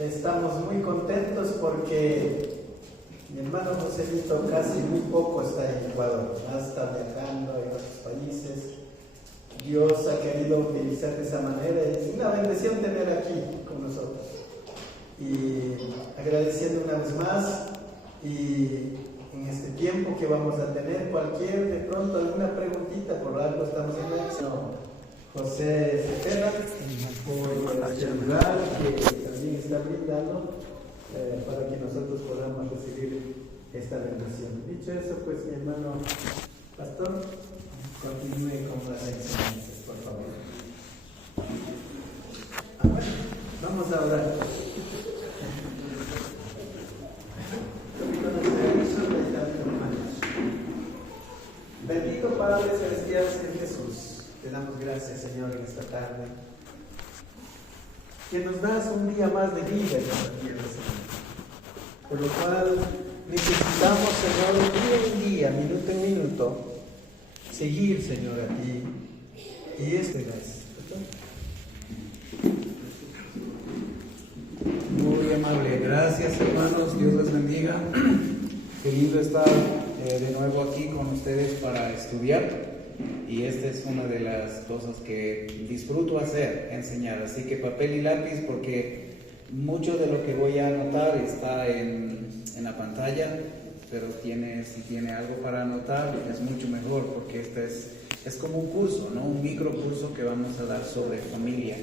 Estamos muy contentos porque mi hermano Joselito casi muy poco está en Ecuador, más está viajando en otros países. Dios ha querido utilizar de esa manera. Es una bendición tener aquí con nosotros. Y agradeciendo una vez más, y en este tiempo que vamos a tener, cualquier de pronto alguna preguntita, por algo estamos en la acción. José Cepeda, por este lugar que también está brindando para que nosotros podamos recibir esta bendición. Dicho eso, pues mi hermano pastor, continúe con las enseñanzas, por favor. Bueno, vamos a orar. Bendito Padre Celestial, Señor Jesús, te damos gracias, Señor, en esta tarde, que nos das un día más de vida en esta tierra, Señor, por lo cual necesitamos, Señor, día, minuto en minuto, seguir, Señor, a ti, y este es. Muy amable, gracias hermanos, Dios les bendiga. Qué lindo estar de nuevo aquí con ustedes para estudiar, y esta es una de las cosas que disfruto hacer, enseñar. Así que papel y lápiz, porque mucho de lo que voy a anotar está en la pantalla, pero si tiene algo para anotar es mucho mejor, porque este es como un curso, ¿no? Un microcurso que vamos a dar sobre familia.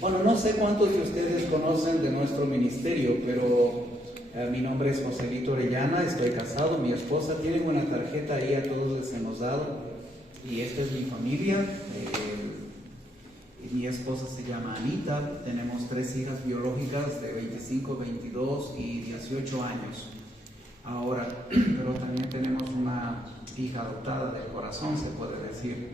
Bueno, no sé cuántos de ustedes conocen de nuestro ministerio, pero mi nombre es Joselito Orellana, estoy casado, mi esposa, tienen una tarjeta ahí, a todos les hemos dado, y esta es mi familia. Mi esposa se llama Anita, tenemos 3 hijas biológicas de 25, 22 y 18 años ahora, pero también tenemos una hija adoptada del corazón, se puede decir.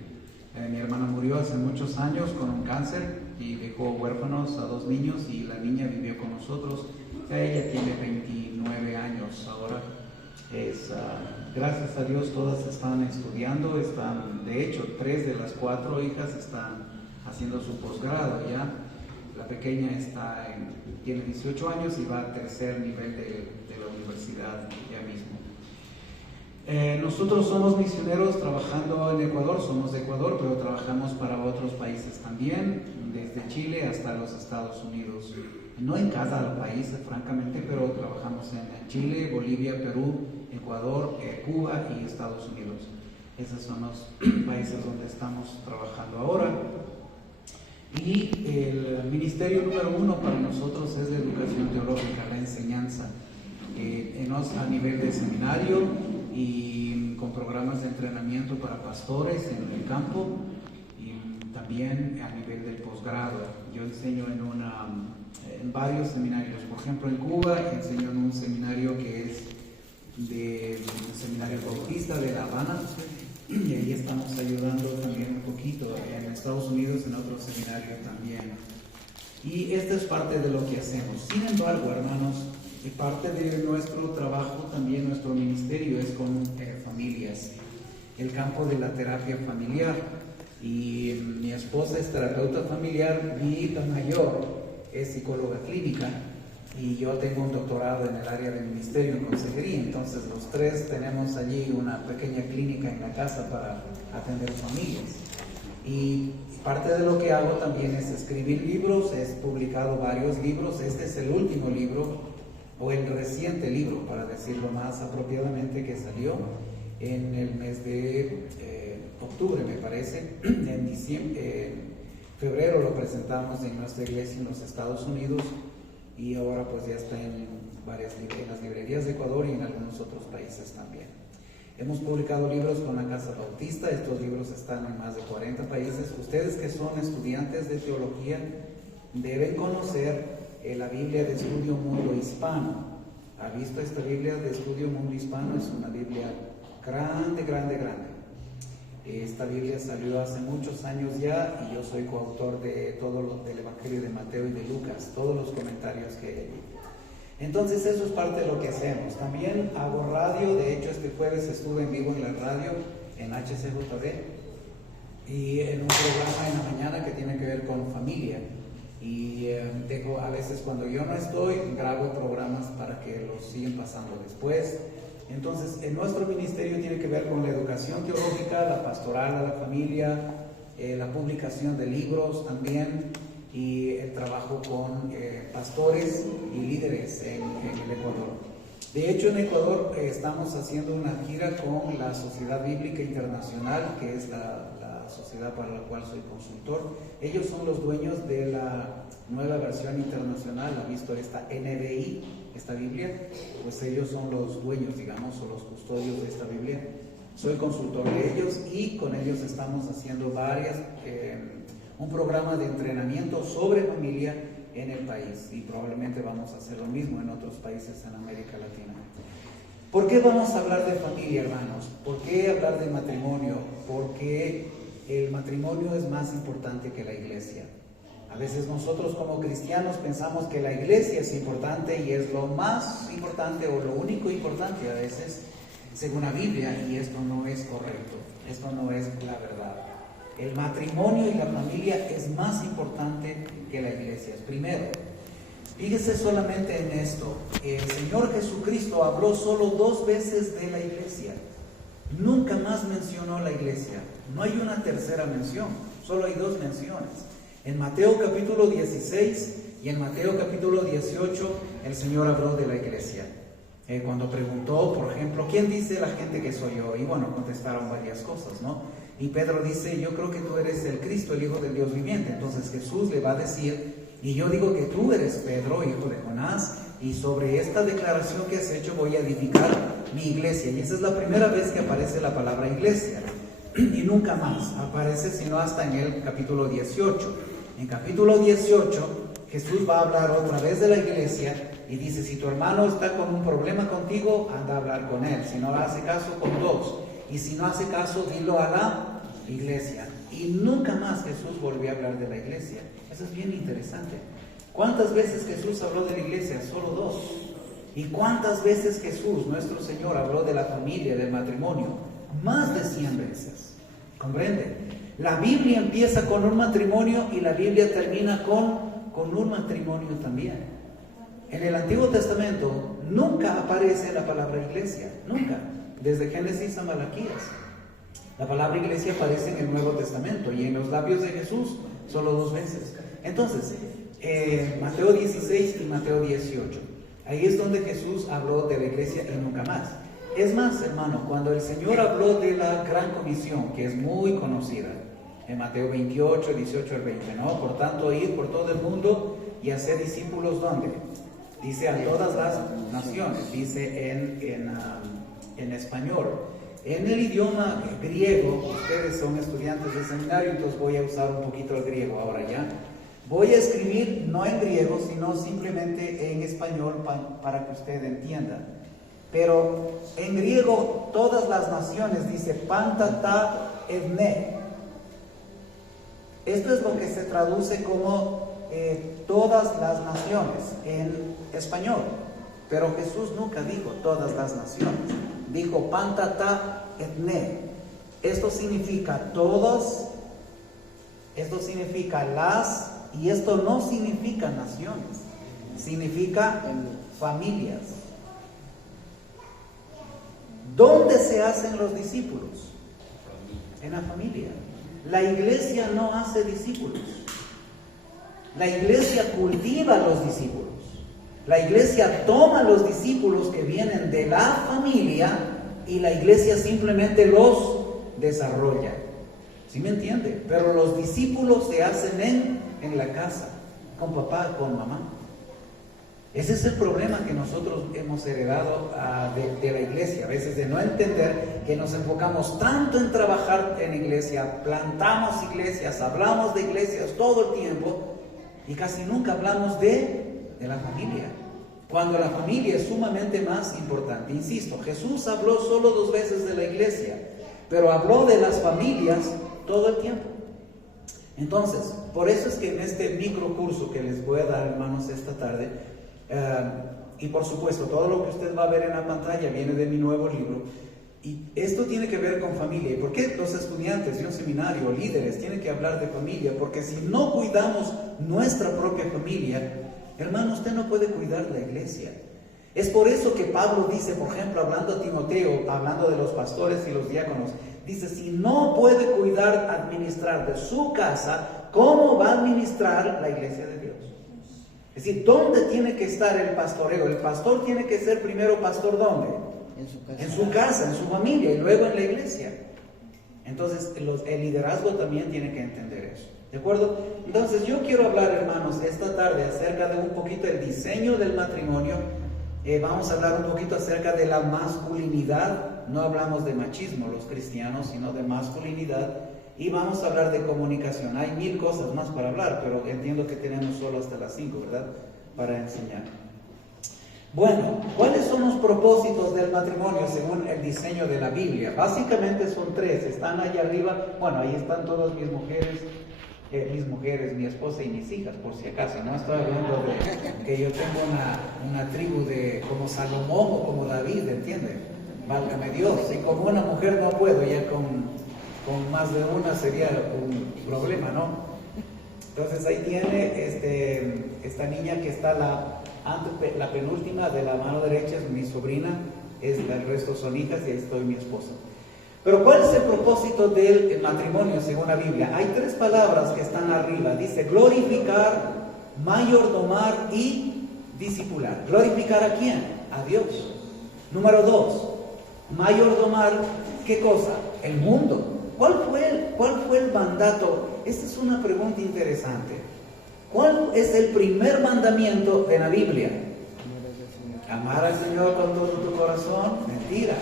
Mi hermana murió hace muchos años con un cáncer y dejó huérfanos a 2 niños, y la niña vivió con nosotros. Ella tiene 29 años ahora. Gracias a Dios todas están estudiando, de hecho 3 de las 4 hijas están haciendo su posgrado ya. La pequeña tiene 18 años y va al 3er nivel de la universidad ya mismo. Nosotros somos misioneros trabajando en Ecuador, somos de Ecuador, pero trabajamos para otros países también, desde Chile hasta los Estados Unidos. No en cada país, francamente, pero trabajamos en Chile, Bolivia, Perú, Ecuador, Cuba y Estados Unidos. Esos son los países donde estamos trabajando ahora. Y el ministerio número 1 para nosotros es la educación teológica, la enseñanza, a nivel de seminario y con programas de entrenamiento para pastores en el campo, y también a nivel del posgrado. Yo enseño en varios seminarios. Por ejemplo, en Cuba enseño en un seminario que es un seminario bautista de La Habana, y ahí estamos ayudando también un poquito. En Estados Unidos en otro seminario también. Y esta es parte de lo que hacemos. Sin embargo, hermanos, parte de nuestro trabajo, también nuestro ministerio, es con familias, el campo de la terapia familiar. Y mi esposa es terapeuta familiar, mi hija mayor es psicóloga clínica, y yo tengo un doctorado en el área de ministerio en consejería. Entonces los 3 tenemos allí una pequeña clínica en la casa para atender familias. Y parte de lo que hago también es escribir libros. He publicado varios libros. Este es el último libro, o el reciente libro, para decirlo más apropiadamente, que salió en el mes de octubre, me parece. En febrero lo presentamos en nuestra iglesia en los Estados Unidos, y ahora pues ya está en las librerías de Ecuador y en algunos otros países también. Hemos publicado libros con la Casa Bautista. Estos libros están en más de 40 países. Ustedes que son estudiantes de teología deben conocer la Biblia de Estudio Mundo Hispano. ¿Ha visto esta Biblia de Estudio Mundo Hispano? Es una Biblia grande, grande, grande. Esta Biblia salió hace muchos años ya, y yo soy coautor de todo del Evangelio de Mateo y de Lucas, todos los comentarios que hay allí. Entonces eso es parte de lo que hacemos. También hago radio. De hecho, este jueves estuve en vivo en la radio, en HCJB, y en un programa en la mañana que tiene que ver con familia. Y dejo, a veces cuando yo no estoy, grabo programas para que los sigan pasando después. Entonces, en nuestro ministerio tiene que ver con la educación teológica, la pastoral a la familia, la publicación de libros también, y el trabajo con pastores y líderes en el Ecuador. De hecho, en Ecuador estamos haciendo una gira con la Sociedad Bíblica Internacional, que es la sociedad para la cual soy consultor. Ellos son los dueños de la nueva versión internacional. ¿Ha visto esta NBI, esta Biblia? Pues ellos son los dueños, digamos, o los custodios de esta Biblia. Soy consultor de ellos y con ellos estamos haciendo un programa de entrenamiento sobre familia en el país, y probablemente vamos a hacer lo mismo en otros países en América Latina. ¿Por qué vamos a hablar de familia, hermanos? ¿Por qué hablar de matrimonio? Porque el matrimonio es más importante que la iglesia. A veces nosotros como cristianos pensamos que la iglesia es importante y es lo más importante o lo único importante a veces, según la Biblia, y esto no es correcto, esto no es la verdad. El matrimonio y la familia es más importante que la iglesia. Primero, fíjese solamente en esto, el Señor Jesucristo habló solo 2 veces de la iglesia, nunca más mencionó la iglesia, no hay una tercera mención, solo hay 2 menciones. En Mateo capítulo 16 y en Mateo capítulo 18 el Señor habló de la iglesia. Cuando preguntó, por ejemplo, ¿quién dice la gente que soy yo? Y bueno, contestaron varias cosas, ¿no? Y Pedro dice, yo creo que tú eres el Cristo, el Hijo del Dios viviente. Entonces Jesús le va a decir, y yo digo que tú eres Pedro, hijo de Jonás, y sobre esta declaración que has hecho voy a edificar mi iglesia. Y esa es la primera vez que aparece la palabra iglesia. Y nunca más aparece sino hasta en el capítulo 18. En capítulo 18 Jesús va a hablar otra vez de la iglesia y dice, si tu hermano está con un problema contigo, anda a hablar con él. Si no hace caso, con 2. Y si no hace caso, dilo a la iglesia. Y nunca más Jesús volvió a hablar de la iglesia. Eso es bien interesante. ¿Cuántas veces Jesús habló de la iglesia? Solo 2. ¿Y cuántas veces Jesús, nuestro Señor, habló de la familia, del matrimonio? Más de 100 veces. ¿Comprende? La Biblia empieza con un matrimonio y la Biblia termina con un matrimonio también. En el Antiguo Testamento nunca aparece la palabra iglesia, nunca, desde Génesis a Malaquías. La palabra iglesia aparece en el Nuevo Testamento y en los labios de Jesús solo 2 veces. Entonces, Mateo 16 y Mateo 18, ahí es donde Jesús habló de la iglesia y nunca más. Es más, hermano, cuando el Señor habló de la gran comisión, que es muy conocida, en Mateo 28, 18 al 20, ¿no? Por tanto, ir por todo el mundo y hacer discípulos, ¿dónde? Dice a todas las naciones, dice en español. En el idioma griego, ustedes son estudiantes de seminario, entonces voy a usar un poquito el griego ahora ya. Voy a escribir no en griego, sino simplemente en español para que usted entienda. Pero en griego, todas las naciones, dice pantata ethne. Esto es lo que se traduce como todas las naciones en español. Pero Jesús nunca dijo todas las naciones. Dijo pantata ethne. Esto significa todos, esto significa las, y esto no significa naciones. Significa familias. ¿Dónde se hacen los discípulos? En la familia. La iglesia no hace discípulos. La iglesia cultiva a los discípulos. La iglesia toma a los discípulos que vienen de la familia y la iglesia simplemente los desarrolla. ¿Sí me entiende? Pero los discípulos se hacen en la casa, con papá, con mamá. Ese es el problema que nosotros hemos heredado de la iglesia, a veces de no entender que nos enfocamos tanto en trabajar en iglesia, plantamos iglesias, hablamos de iglesias todo el tiempo y casi nunca hablamos de la familia, cuando la familia es sumamente más importante. Insisto, Jesús habló solo 2 veces de la iglesia, pero habló de las familias todo el tiempo. Entonces, por eso es que en este microcurso que les voy a dar, hermanos, esta tarde, y por supuesto, todo lo que usted va a ver en la pantalla viene de mi nuevo libro. Y esto tiene que ver con familia. ¿Y por qué los estudiantes de un seminario, líderes, tienen que hablar de familia? Porque si no cuidamos nuestra propia familia, hermano, usted no puede cuidar la iglesia. Es por eso que Pablo dice, por ejemplo, hablando a Timoteo, hablando de los pastores y los diáconos, dice, si no puede cuidar, administrar de su casa, ¿cómo va a administrar la iglesia de Dios? Es decir, ¿dónde tiene que estar el pastoreo? El pastor tiene que ser primero pastor, ¿dónde? En su casa, en su familia y luego en la iglesia. Entonces, el liderazgo también tiene que entender eso. ¿De acuerdo? Entonces, yo quiero hablar, hermanos, esta tarde acerca de un poquito el diseño del matrimonio. Vamos a hablar un poquito acerca de la masculinidad. No hablamos de machismo los cristianos, sino de masculinidad. Y vamos a hablar de comunicación. Hay 1000 cosas más para hablar, pero entiendo que tenemos solo hasta las 5, ¿verdad? Para enseñar. Bueno, ¿cuáles son los propósitos del matrimonio según el diseño de la Biblia? Básicamente son 3, están allá arriba. Bueno, ahí están todas mis mujeres, mi esposa y mis hijas, por si acaso. No estoy hablando de que yo tengo una tribu de como Salomón o como David, ¿entiendes? Válgame Dios, y como una mujer no puedo, ya con más de una sería un problema, ¿no? Entonces ahí tiene esta niña que está la penúltima de la mano derecha, es mi sobrina, el resto son hijas y ahí estoy mi esposa. Pero ¿cuál es el propósito del matrimonio según la Biblia? Hay 3 palabras que están arriba, dice glorificar, mayordomar y discipular. ¿Glorificar a quién? A Dios. Número 2, mayordomar, ¿qué cosa? El mundo. ¿Cuál fue el mandato? Esta es una pregunta interesante. ¿Cuál es el primer mandamiento en la Biblia? Amar al Señor con todo tu corazón. Mentira.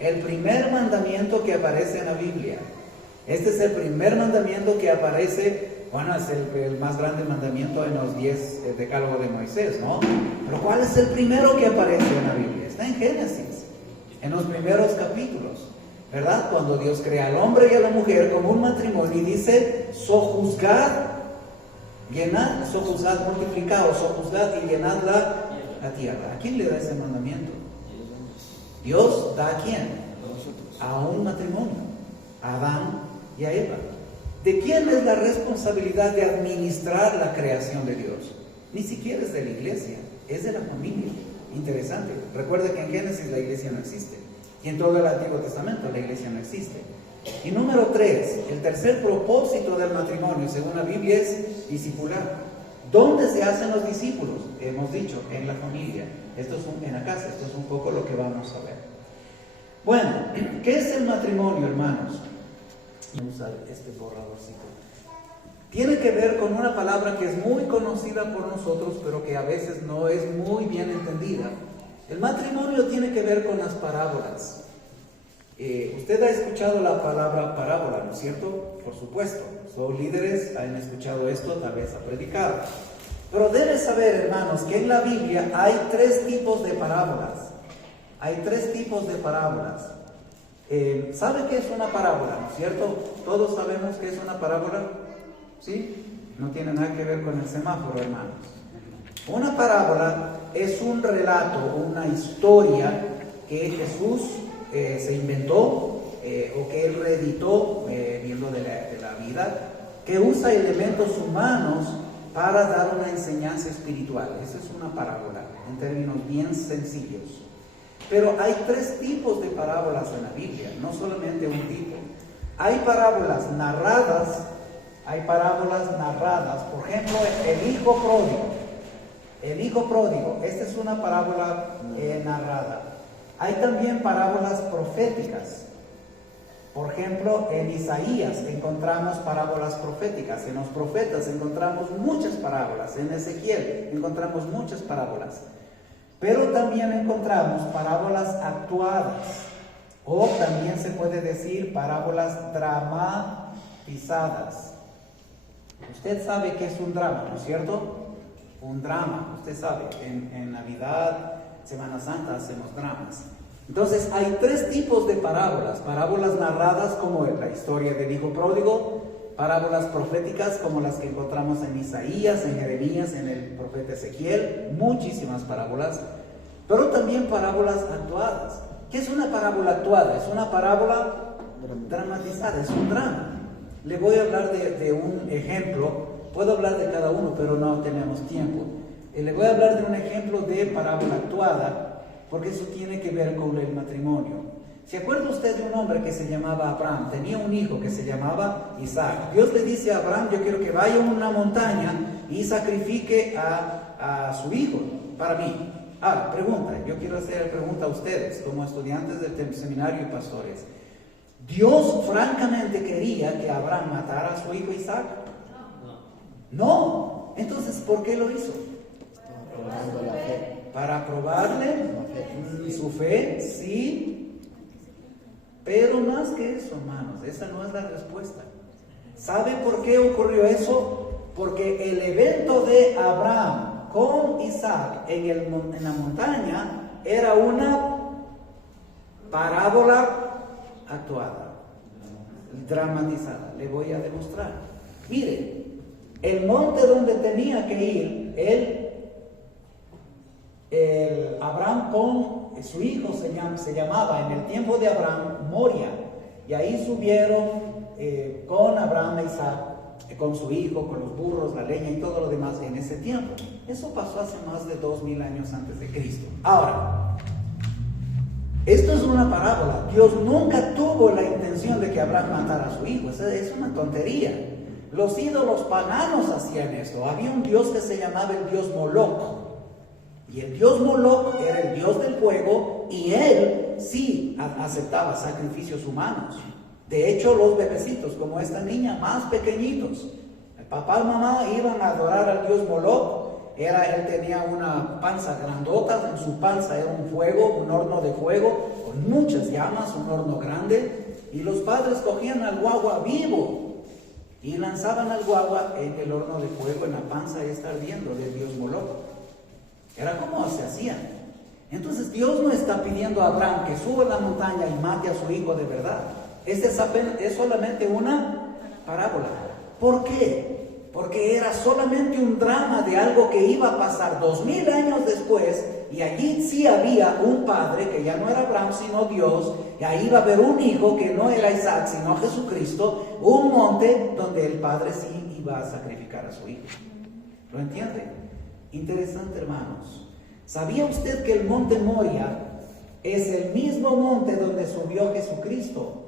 El primer mandamiento que aparece en la Biblia. Este es el primer mandamiento que aparece, bueno, es el más grande mandamiento en los 10 decálogos de Moisés, ¿no? Pero ¿cuál es el primero que aparece en la Biblia? Está en Génesis, en los primeros capítulos, ¿verdad? Cuando Dios crea al hombre y a la mujer como un matrimonio y dice, sojuzgad, llenad, sojuzgad, multiplicaos, sojuzgad y llenad la tierra. ¿A quién le da ese mandamiento? Dios da a quién? A un matrimonio, a Adán y a Eva. ¿De quién es la responsabilidad de administrar la creación de Dios? Ni siquiera es de la iglesia, es de la familia. Interesante. Recuerda que en Génesis la iglesia no existe. Y en todo el Antiguo Testamento la iglesia no existe. Y número 3, el tercer propósito del matrimonio, según la Biblia, es discipular. ¿Dónde se hacen los discípulos? Hemos dicho, en la familia. En la casa, esto es un poco lo que vamos a ver. Bueno, ¿qué es el matrimonio, hermanos? Vamos a usar este borradorcito. Tiene que ver con una palabra que es muy conocida por nosotros, pero que a veces no es muy bien entendida. El matrimonio tiene que ver con las parábolas. Usted ha escuchado la palabra parábola, ¿no es cierto? Por supuesto, son líderes, han escuchado esto, tal vez ha predicado. Pero debes saber, hermanos, que en la Biblia hay 3 tipos de parábolas. Hay 3 tipos de parábolas. ¿Sabe qué es una parábola, no es cierto? Todos sabemos qué es una parábola, ¿sí? No tiene nada que ver con el semáforo, hermanos. Una parábola es un relato, una historia que Jesús se inventó o que él reeditó viendo de la vida, que usa elementos humanos para dar una enseñanza espiritual. Esa es una parábola, en términos bien sencillos. Pero hay 3 tipos de parábolas en la Biblia, no solamente un tipo. Hay parábolas narradas, por ejemplo, el hijo pródigo. El hijo pródigo, esta es una parábola narrada. Hay también parábolas proféticas. Por ejemplo, en Isaías encontramos parábolas proféticas, en los profetas encontramos muchas parábolas, en Ezequiel encontramos muchas parábolas. Pero también encontramos parábolas actuadas, o también se puede decir parábolas dramatizadas. Usted sabe qué es un drama, ¿no es cierto? Un drama, usted sabe, en Navidad, Semana Santa hacemos dramas. Entonces hay 3 tipos de parábolas: parábolas narradas como la historia del hijo pródigo, parábolas proféticas como las que encontramos en Isaías, en Jeremías, en el profeta Ezequiel, muchísimas parábolas, pero también parábolas actuadas. ¿Qué es una parábola actuada? Es una parábola dramatizada, es un drama. Le voy a hablar de un ejemplo. Puedo hablar de cada uno, pero no tenemos tiempo. Le voy a hablar de un ejemplo de parábola actuada, porque eso tiene que ver con el matrimonio. ¿Se acuerda usted de un hombre que se llamaba Abraham? Tenía un hijo que se llamaba Isaac. Dios le dice a Abraham: yo quiero que vaya a una montaña y sacrifique a su hijo para mí. Ahora, pregunta, yo quiero hacer pregunta a ustedes, como estudiantes del seminario y pastores. ¿Dios francamente quería que Abraham matara a su hijo Isaac? No. Entonces, ¿por qué lo hizo? Probando la fe. Para probarle su fe, sí. Pero más que eso, hermanos, esa no es la respuesta. ¿Sabe por qué ocurrió eso? Porque el evento de Abraham con Isaac en la montaña era una parábola actuada, dramatizada. Le voy a demostrar. Mire, el monte donde tenía que ir Abraham con su hijo se llamaba en el tiempo de Abraham Moria, y ahí subieron con Abraham e Isaac, con su hijo, con los burros, la leña y todo lo demás en ese tiempo. Eso pasó hace más de 2000 años antes de Cristo. Ahora, esto es una parábola. Dios nunca tuvo la intención de que Abraham matara a su hijo. Es una tontería. Los ídolos paganos hacían esto. Había un dios que se llamaba el dios Moloch. Y el dios Moloch era el dios del fuego, y él sí aceptaba sacrificios humanos. De hecho, los bebecitos, como esta niña, más pequeñitos, el papá y mamá iban a adorar al dios Moloch. Él tenía una panza grandota, en su panza era un fuego, un horno de fuego, con muchas llamas, un horno grande, y los padres cogían al guagua vivo y lanzaban al guagua en el horno de fuego, en la panza está ardiendo del dios Moloch. Era como se hacían. Entonces Dios no está pidiendo a Abraham que suba a la montaña y mate a su hijo de verdad. Es solamente una parábola. ¿Por qué? Porque era solamente un drama de algo que iba a pasar 2000 años después, y allí sí había un padre que ya no era Abraham sino Dios, y ahí iba a haber un hijo que no era Isaac sino Jesucristo, un monte donde el padre sí iba a sacrificar a su hijo. ¿Lo entiende? Interesante, hermanos. ¿Sabía usted que el monte Moria es el mismo monte donde subió Jesucristo?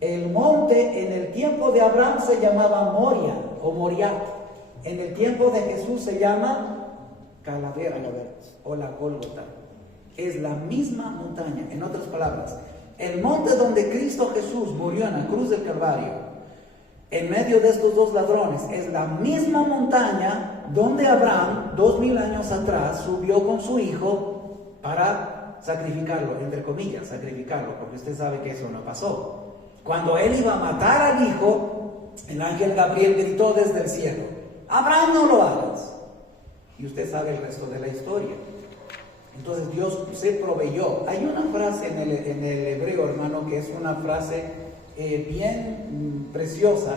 El monte en el tiempo de Abraham se llamaba Moria o Moriah. En el tiempo de Jesús se llama Calavera o la Gólgota. Es la misma montaña. En otras palabras, el monte donde Cristo Jesús murió en la cruz del Calvario, en medio de estos dos ladrones, es la misma montaña donde Abraham, 2000 años atrás, subió con su hijo para sacrificarlo, entre comillas, sacrificarlo, porque usted sabe que eso no pasó. Cuando él iba a matar al hijo, el ángel Gabriel gritó desde el cielo: Abraham, no lo hagas. Y usted sabe el resto de la historia. Entonces Dios se proveyó. Hay una frase en el hebreo, hermano, que es una frase bien preciosa,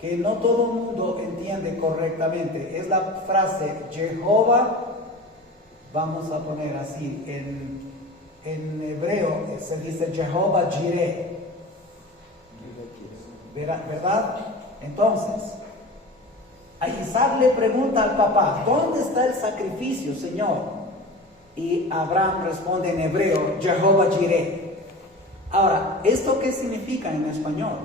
que no todo el mundo entiende correctamente. Es la frase Jehová, vamos a poner así, en hebreo se dice Jehová Jireh, ¿verdad? Entonces, a Isaac le pregunta al papá: ¿dónde está el sacrificio, Señor? Y Abraham responde en hebreo Jehová Jireh. Ahora, ¿esto qué significa en español?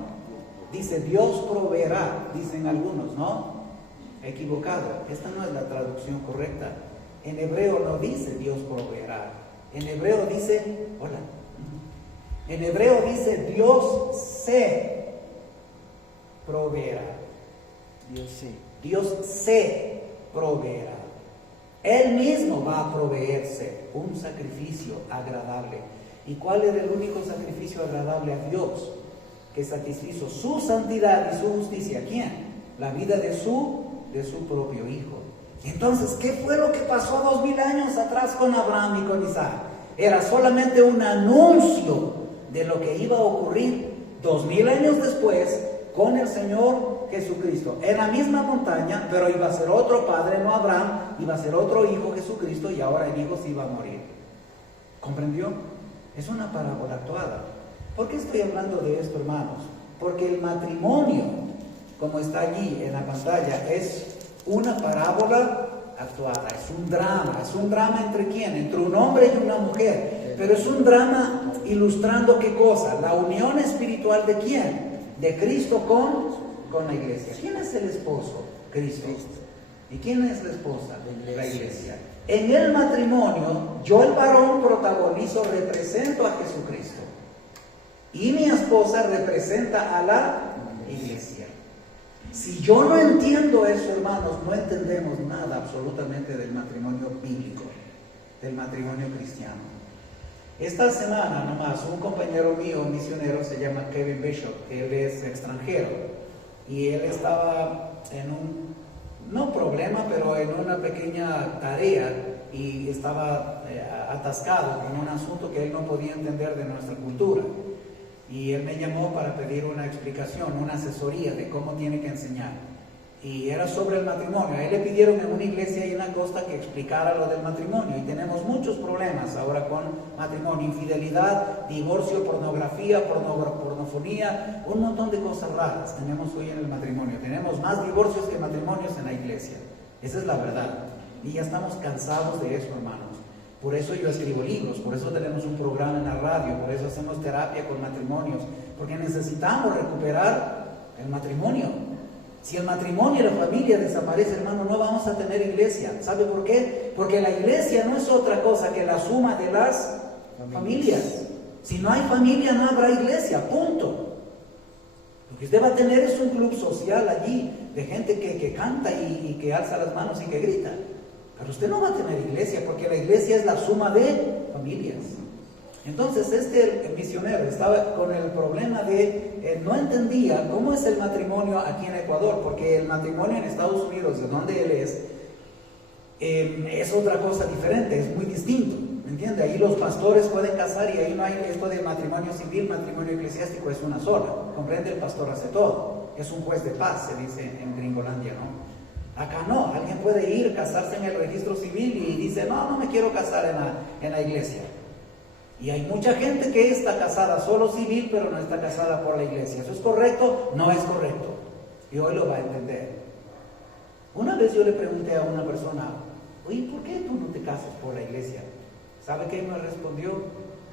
Dice Dios proveerá, dicen algunos, ¿no? Equivocado, esta no es la traducción correcta. En hebreo no dice Dios proveerá. En hebreo dice, en hebreo dice Dios se proveerá. Dios se proveerá. Él mismo va a proveerse un sacrificio agradable. ¿Y cuál era el único sacrificio agradable a Dios? Que satisfizo su santidad y su justicia. ¿Quién? La vida de su propio hijo. Entonces, ¿qué fue lo que pasó 2000 años atrás con Abraham y con Isaac? Era solamente un anuncio de lo que iba a ocurrir 2000 años después con el Señor Jesucristo. En la misma montaña, pero iba a ser otro padre, no Abraham, iba a ser otro hijo, Jesucristo, y ahora el hijo se iba a morir. ¿Comprendió? Es una parábola actuada. ¿Por qué estoy hablando de esto, hermanos? Porque el matrimonio, como está allí en la pantalla, es una parábola actuada, es un drama ¿entre quién? Entre un hombre y una mujer, pero es un drama ilustrando ¿qué cosa? La unión espiritual ¿de quién? De Cristo con la iglesia. ¿Quién es el esposo? Cristo. ¿Y quién es la esposa? La iglesia. En el matrimonio, yo el varón protagonizo, represento a Jesucristo, y mi esposa representa a la iglesia. Si yo no entiendo eso, hermanos, no entendemos nada absolutamente del matrimonio bíblico, del matrimonio cristiano. Esta semana nomás, un compañero mío, misionero, se llama Kevin Bishop, él es extranjero, y él estaba en un, no problema, pero en una pequeña tarea, y estaba atascado con un asunto que él no podía entender de nuestra cultura. Y él me llamó para pedir una explicación, una asesoría de cómo tiene que enseñar. Y era sobre el matrimonio. A él le pidieron en una iglesia ahí en la costa que explicara lo del matrimonio. Y tenemos muchos problemas ahora con matrimonio: infidelidad, divorcio, pornografía, pornofonía, un montón de cosas raras tenemos hoy en el matrimonio. Tenemos más divorcios que matrimonios en la iglesia. Esa es la verdad. Y ya estamos cansados de eso, hermanos. Por eso yo escribo libros, por eso tenemos un programa en la radio, por eso hacemos terapia con matrimonios, porque necesitamos recuperar el matrimonio. Si el matrimonio y la familia desaparece, hermano, no vamos a tener iglesia. ¿Sabe por qué? Porque la iglesia no es otra cosa que la suma de las familias. Si no hay familia, no habrá iglesia, punto. Lo que usted va a tener es un club social allí, de gente que canta y que alza las manos y que grita. Pero usted no va a tener iglesia, porque la iglesia es la suma de familias. Entonces este misionero estaba con el problema de, no entendía cómo es el matrimonio aquí en Ecuador, porque el matrimonio en Estados Unidos, de donde él es otra cosa diferente, es muy distinto, ¿me entiende? Ahí los pastores pueden casar y ahí no hay esto de matrimonio civil, matrimonio eclesiástico, es una sola. Comprende, el pastor hace todo, es un juez de paz, se dice en Gringolandia, ¿no? Acá no, alguien puede ir, casarse en el registro civil y dice, no me quiero casar en la iglesia. Y hay mucha gente que está casada solo civil, pero no está casada por la iglesia. ¿Eso es correcto? No es correcto. Y hoy lo va a entender. Una vez yo le pregunté a una persona, oye, ¿por qué tú no te casas por la iglesia? ¿Sabe qué me respondió?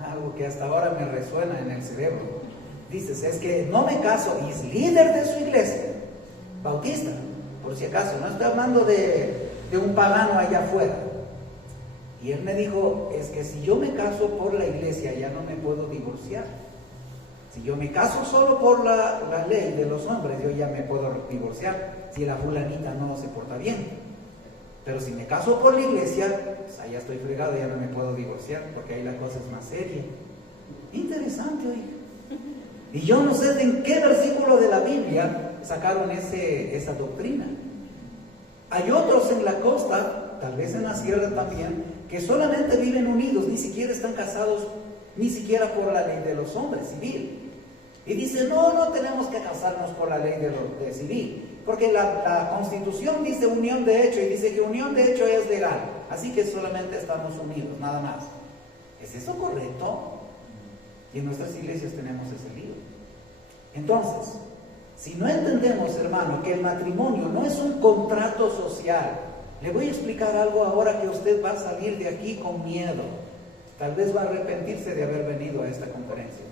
Algo que hasta ahora me resuena en el cerebro. Dices, es que no me caso, y es líder de su iglesia, bautista. Por si acaso, no estoy hablando de un pagano allá afuera. Y él me dijo, es que si yo me caso por la iglesia ya no me puedo divorciar. Si yo me caso solo por la ley de los hombres, yo ya me puedo divorciar si la fulanita no se porta bien. Pero si me caso por la iglesia, pues allá estoy fregado, ya no me puedo divorciar, porque ahí la cosa es más seria. Interesante, oiga. Y yo no sé en qué versículo de la Biblia sacaron esa doctrina. Hay otros en la costa, tal vez en la sierra también, que solamente viven unidos, ni siquiera están casados, ni siquiera por la ley de los hombres civil. Y dicen, no tenemos que casarnos por la ley de civil, porque la Constitución dice unión de hecho, y dice que unión de hecho es legal, así que solamente estamos unidos, nada más. ¿Es eso correcto? Y en nuestras iglesias tenemos ese lío. Entonces, si no entendemos, hermano, que el matrimonio no es un contrato social, le voy a explicar algo ahora que usted va a salir de aquí con miedo. Tal vez va a arrepentirse de haber venido a esta conferencia,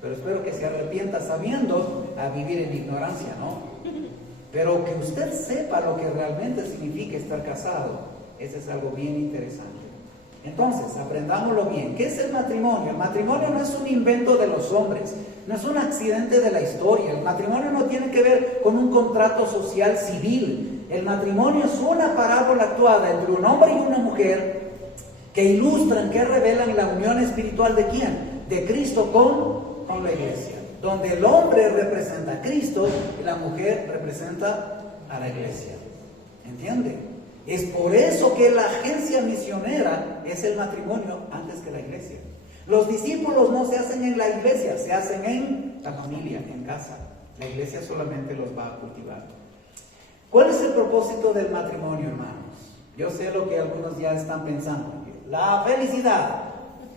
pero espero que se arrepienta sabiendo a vivir en ignorancia, ¿no? Pero que usted sepa lo que realmente significa estar casado, eso es algo bien interesante. Entonces, aprendámoslo bien. ¿Qué es el matrimonio? El matrimonio no es un invento de los hombres, no es un accidente de la historia. El matrimonio no tiene que ver con un contrato social civil. El matrimonio es una parábola actuada entre un hombre y una mujer que ilustran, que revelan la unión espiritual ¿de quién? De Cristo con la iglesia. Donde el hombre representa a Cristo y la mujer representa a la iglesia. ¿Entiende? Es por eso que la agencia misionera es el matrimonio antes que la iglesia. Los discípulos no se hacen en la iglesia, se hacen en la familia, en casa. La iglesia solamente los va a cultivar. ¿Cuál es el propósito del matrimonio, hermanos? Yo sé lo que algunos ya están pensando. La felicidad.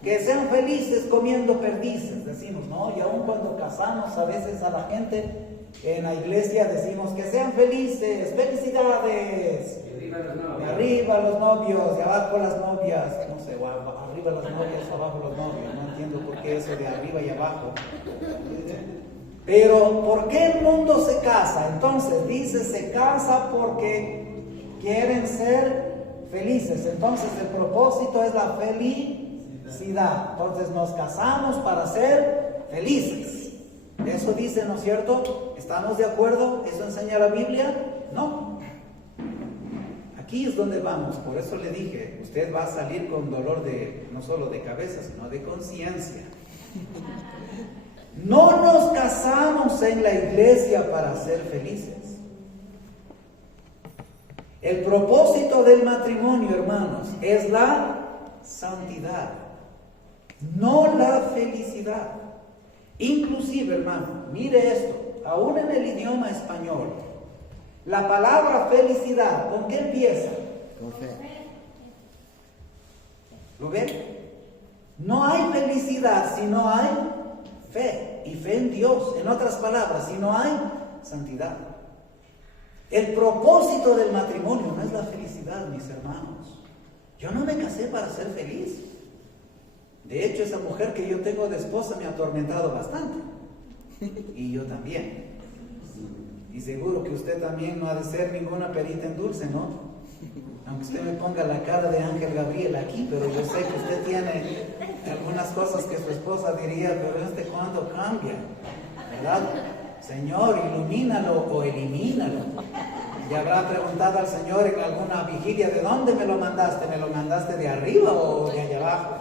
Que sean felices comiendo perdices, decimos, ¿no? Y aún cuando casamos a veces a la gente en la iglesia decimos que sean felices, felicidades. De arriba los novios, de abajo las novias, no sé, arriba las novias, abajo los novios, no entiendo por qué eso de arriba y abajo. Pero ¿por qué el mundo se casa? Entonces dice, se casa porque quieren ser felices. Entonces el propósito es la felicidad. Entonces nos casamos para ser felices. Eso dice, ¿no es cierto? ¿Estamos de acuerdo? ¿Eso enseña la Biblia? No. Aquí es donde vamos. Por eso le dije, usted va a salir con dolor de, no solo de cabeza, sino de conciencia. No nos casamos en la iglesia para ser felices. El propósito del matrimonio, hermanos, es la santidad, no la felicidad. Inclusive, hermano, mire esto, aún en el idioma español, la palabra felicidad, ¿con qué empieza? Con fe. ¿Lo ven? No hay felicidad si no hay fe, y fe en Dios. En otras palabras, si no hay santidad. El propósito del matrimonio no es la felicidad, mis hermanos. Yo no me casé para ser feliz. De hecho, esa mujer que yo tengo de esposa me ha atormentado bastante. Y yo también. Y seguro que usted también no ha de ser ninguna perita en dulce, ¿no? Aunque usted me ponga la cara de Ángel Gabriel aquí, pero yo sé que usted tiene algunas cosas que su esposa diría, pero ¿cuándo cambia? ¿Verdad? Señor, ilumínalo o elimínalo. ¿Le habrá preguntado al Señor en alguna vigilia, ¿de dónde me lo mandaste? ¿Me lo mandaste de arriba o de allá abajo?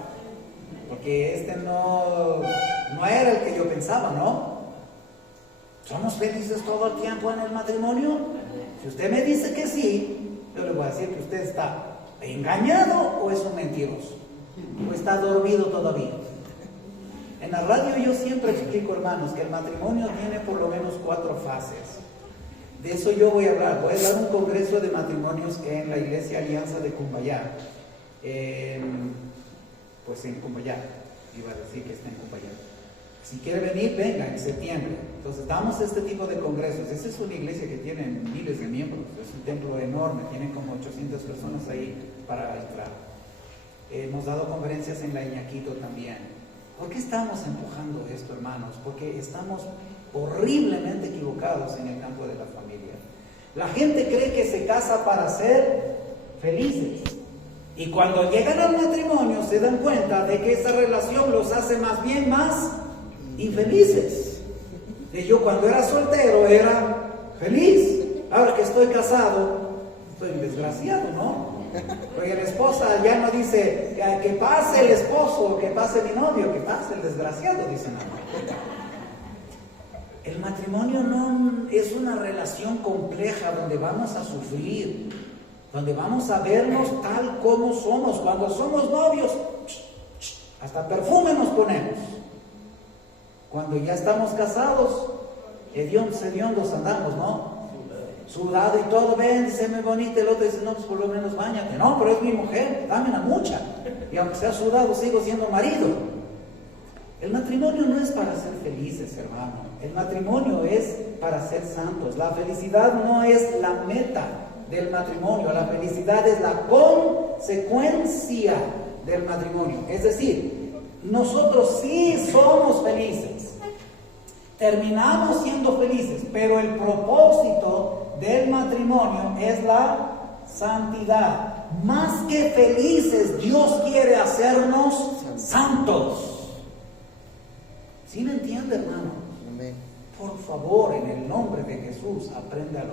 Porque no era el que yo pensaba, ¿no? ¿Somos felices todo el tiempo en el matrimonio? Si usted me dice que sí, yo le voy a decir que usted está engañado o es un mentiroso, o está dormido todavía. En la radio yo siempre explico, hermanos, que el matrimonio tiene por lo menos 4 fases. De eso yo voy a hablar. Voy a dar un congreso de matrimonios en la Iglesia Alianza de Cumbayá. Pues en Cumbayá. Iba a decir que está en Cumbayá. Si quiere venir, venga en septiembre. Entonces damos este tipo de congresos. Esa es una iglesia que tiene miles de miembros. Es un templo enorme. Tienen como 800 personas ahí para entrar. Hemos dado conferencias en la Iñaquito también. ¿Por qué estamos empujando esto, hermanos? Porque estamos horriblemente equivocados en el campo de la familia. La gente cree que se casa para ser felices. Y cuando llegan al matrimonio se dan cuenta de que esa relación los hace más bien más infelices. Y yo cuando era soltero era feliz. Ahora que estoy casado, estoy desgraciado, ¿no? Porque la esposa ya no dice que pase el esposo, que pase mi novio, que pase el desgraciado, dicen. El matrimonio no es una relación compleja donde vamos a sufrir, donde vamos a vernos tal como somos. Cuando somos novios, hasta perfume nos ponemos. Cuando ya estamos casados, hediondos andamos, ¿no? Sudado y todo, ven, dice, muy bonita. El otro dice, no, pues por lo menos báñate. No, pero es mi mujer, dame una mucha. Y aunque sea sudado, sigo siendo marido. El matrimonio no es para ser felices, hermano. El matrimonio es para ser santos. La felicidad no es la meta del matrimonio. La felicidad es la consecuencia del matrimonio. Es decir, nosotros sí somos felices. Terminamos siendo felices, pero el propósito del matrimonio es la santidad. Más que felices, Dios quiere hacernos santos. ¿Sí me entiende, hermano? Amén. Por favor, en el nombre de Jesús, apréndalo.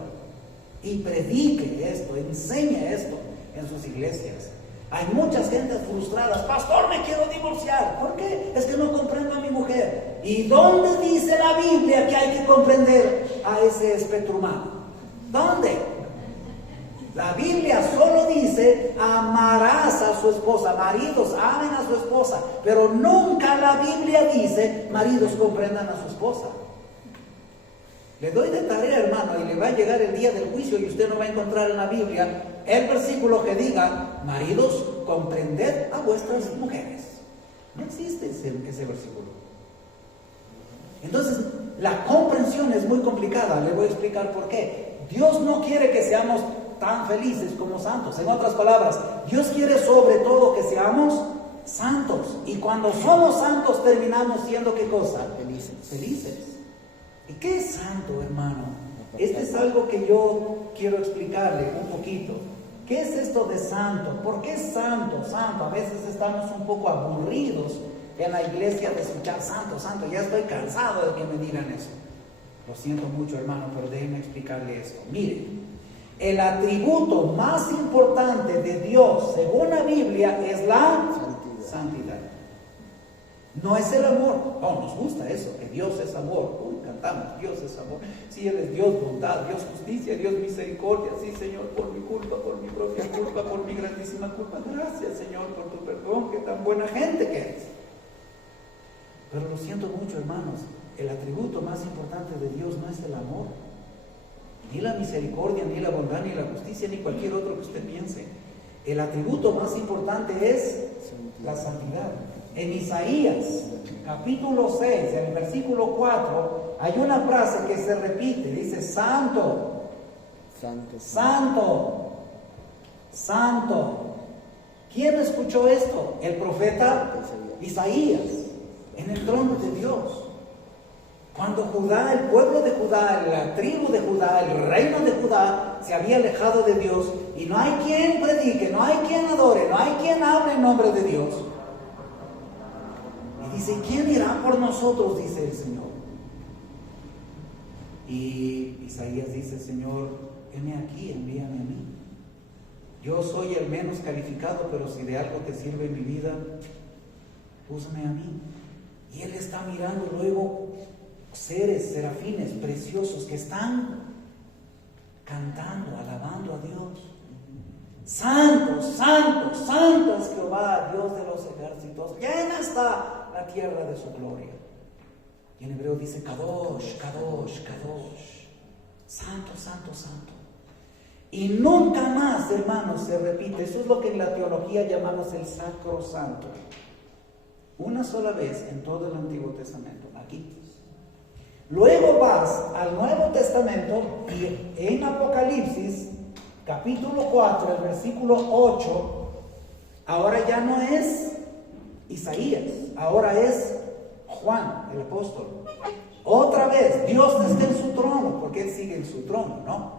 Y predique esto, enseñe esto en sus iglesias. Hay muchas gentes frustradas. Pastor, me quiero divorciar. ¿Por qué? Es que no comprendo a mi mujer. ¿Y dónde dice la Biblia que hay que comprender a ese espectro humano? ¿Dónde? La Biblia solo dice, amarás a su esposa. Maridos, amen a su esposa. Pero nunca la Biblia dice, maridos, comprendan a su esposa. Le doy de tarea, hermano, y le va a llegar el día del juicio y usted no va a encontrar en la Biblia el versículo que diga, maridos, comprended a vuestras mujeres. No existe ese versículo. Entonces, la comprensión es muy complicada. Le voy a explicar por qué. Dios no quiere que seamos tan felices como santos. En otras palabras, Dios quiere sobre todo que seamos santos. Y cuando somos santos terminamos siendo ¿qué cosa? Felices. ¿Y qué es santo, hermano? Este es algo que yo quiero explicarle un poquito. ¿Qué es esto de santo? ¿Por qué santo? Santo. A veces estamos un poco aburridos en la iglesia de escuchar santo, santo. Ya estoy cansado de que me digan eso. Lo siento mucho, hermano, pero déjenme explicarle esto. Mire, el atributo más importante de Dios, según la Biblia, es la santidad. No es el amor. No, nos gusta eso, que Dios es amor. Uy, cantamos, Dios es amor. Sí, Él es Dios bondad, Dios justicia, Dios misericordia. Sí, Señor, por mi culpa, por mi propia culpa, por mi grandísima culpa. Gracias, Señor, por tu perdón, qué tan buena gente que eres. Pero lo siento mucho, hermanos, el atributo más importante de Dios no es el amor, ni la misericordia, ni la bondad, ni la justicia, ni cualquier otro que usted piense. El atributo más importante es la santidad. En Isaías, capítulo 6, en el versículo 4, hay una frase que se repite, dice, santo, santo, santo, santo. ¿Quién escuchó esto? El profeta Isaías, en el trono de Dios. Cuando Judá, el pueblo de Judá, la tribu de Judá, el reino de Judá se había alejado de Dios y no hay quien predique, no hay quien adore, no hay quien hable en nombre de Dios. Y dice, ¿quién irá por nosotros? Dice el Señor. Y Isaías dice, Señor, heme aquí, envíame a mí. Yo soy el menos calificado, pero si de algo te sirve mi vida, úsame a mí. Y Él está mirando luego seres, serafines preciosos que están cantando, alabando a Dios. Santo, santo, santo es Jehová, Dios de los ejércitos. Llena está la tierra de su gloria. Y en hebreo dice Kadosh, Kadosh, Kadosh. Santo, santo, santo. Y nunca más, hermanos, se repite. Eso es lo que en la teología llamamos el sacrosanto. Una sola vez en todo el Antiguo Testamento, aquí. Luego vas al Nuevo Testamento y en Apocalipsis, capítulo 4, el versículo 8, ahora ya no es Isaías, ahora es Juan, el apóstol. Otra vez, Dios está en su trono, porque Él sigue en su trono, ¿no?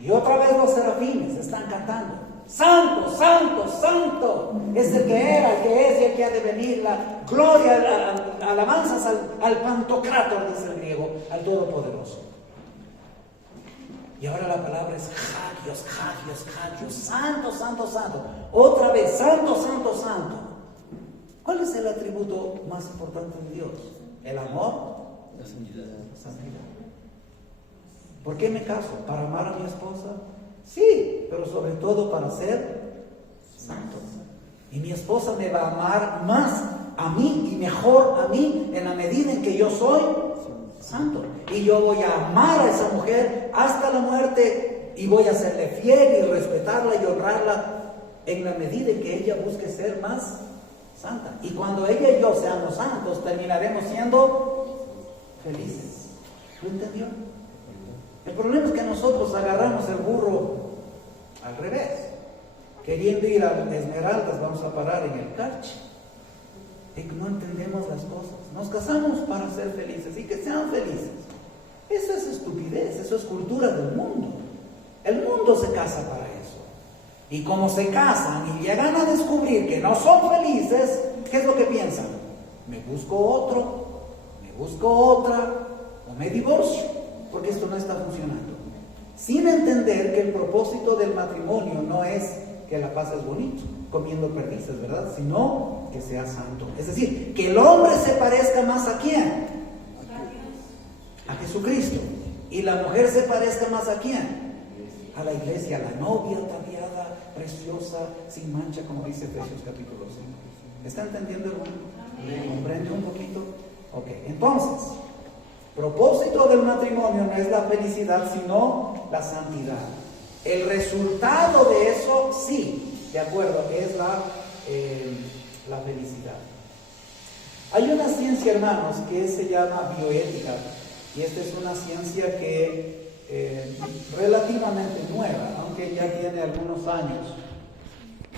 Y otra vez los serafines están cantando. Santo, santo, santo es el que era, el que es y el que ha de venir. La gloria, alabanzas al Pantocrátor, dice el griego, al Todopoderoso. Y ahora la palabra es Hagios, Hagios, Hagios, santo, santo, santo. Otra vez, santo, santo, santo. ¿Cuál es el atributo más importante de Dios? ¿El amor? La santidad. ¿Por qué me caso? ¿Para amar a mi esposa? Sí, pero sobre todo para ser santo. Y mi esposa me va a amar más a mí y mejor a mí en la medida en que yo soy santo. Y yo voy a amar a esa mujer hasta la muerte y voy a serle fiel y respetarla y honrarla en la medida en que ella busque ser más santa. Y cuando ella y yo seamos santos, terminaremos siendo felices. ¿Lo entendió? El problema es que nosotros agarramos el burro al revés. Queriendo ir a Esmeraldas, vamos a parar en el Carchi. Y no entendemos las cosas. Nos casamos para ser felices y que sean felices. Eso es estupidez, eso es cultura del mundo. El mundo se casa para eso. Y como se casan y llegan a descubrir que no son felices, ¿qué es lo que piensan? Me busco otro, me busco otra, o me divorcio. Porque esto no está funcionando. Sin entender que el propósito del matrimonio no es que la pases bonito, comiendo perdices, ¿verdad? Sino que sea santo. Es decir, que el hombre se parezca más ¿a quién? A Jesucristo. Y la mujer se parezca más ¿a quién? A la iglesia, a la novia ataviada, preciosa, sin mancha, como dice Efesios capítulo 5. ¿Está entendiendo, hermano? ¿Comprende un poquito? Ok, entonces, propósito del matrimonio no es la felicidad, sino la santidad. El resultado de eso, sí, de acuerdo, es la felicidad. Hay una ciencia, hermanos, que se llama bioética, y esta es una ciencia que relativamente nueva, aunque ya tiene algunos años,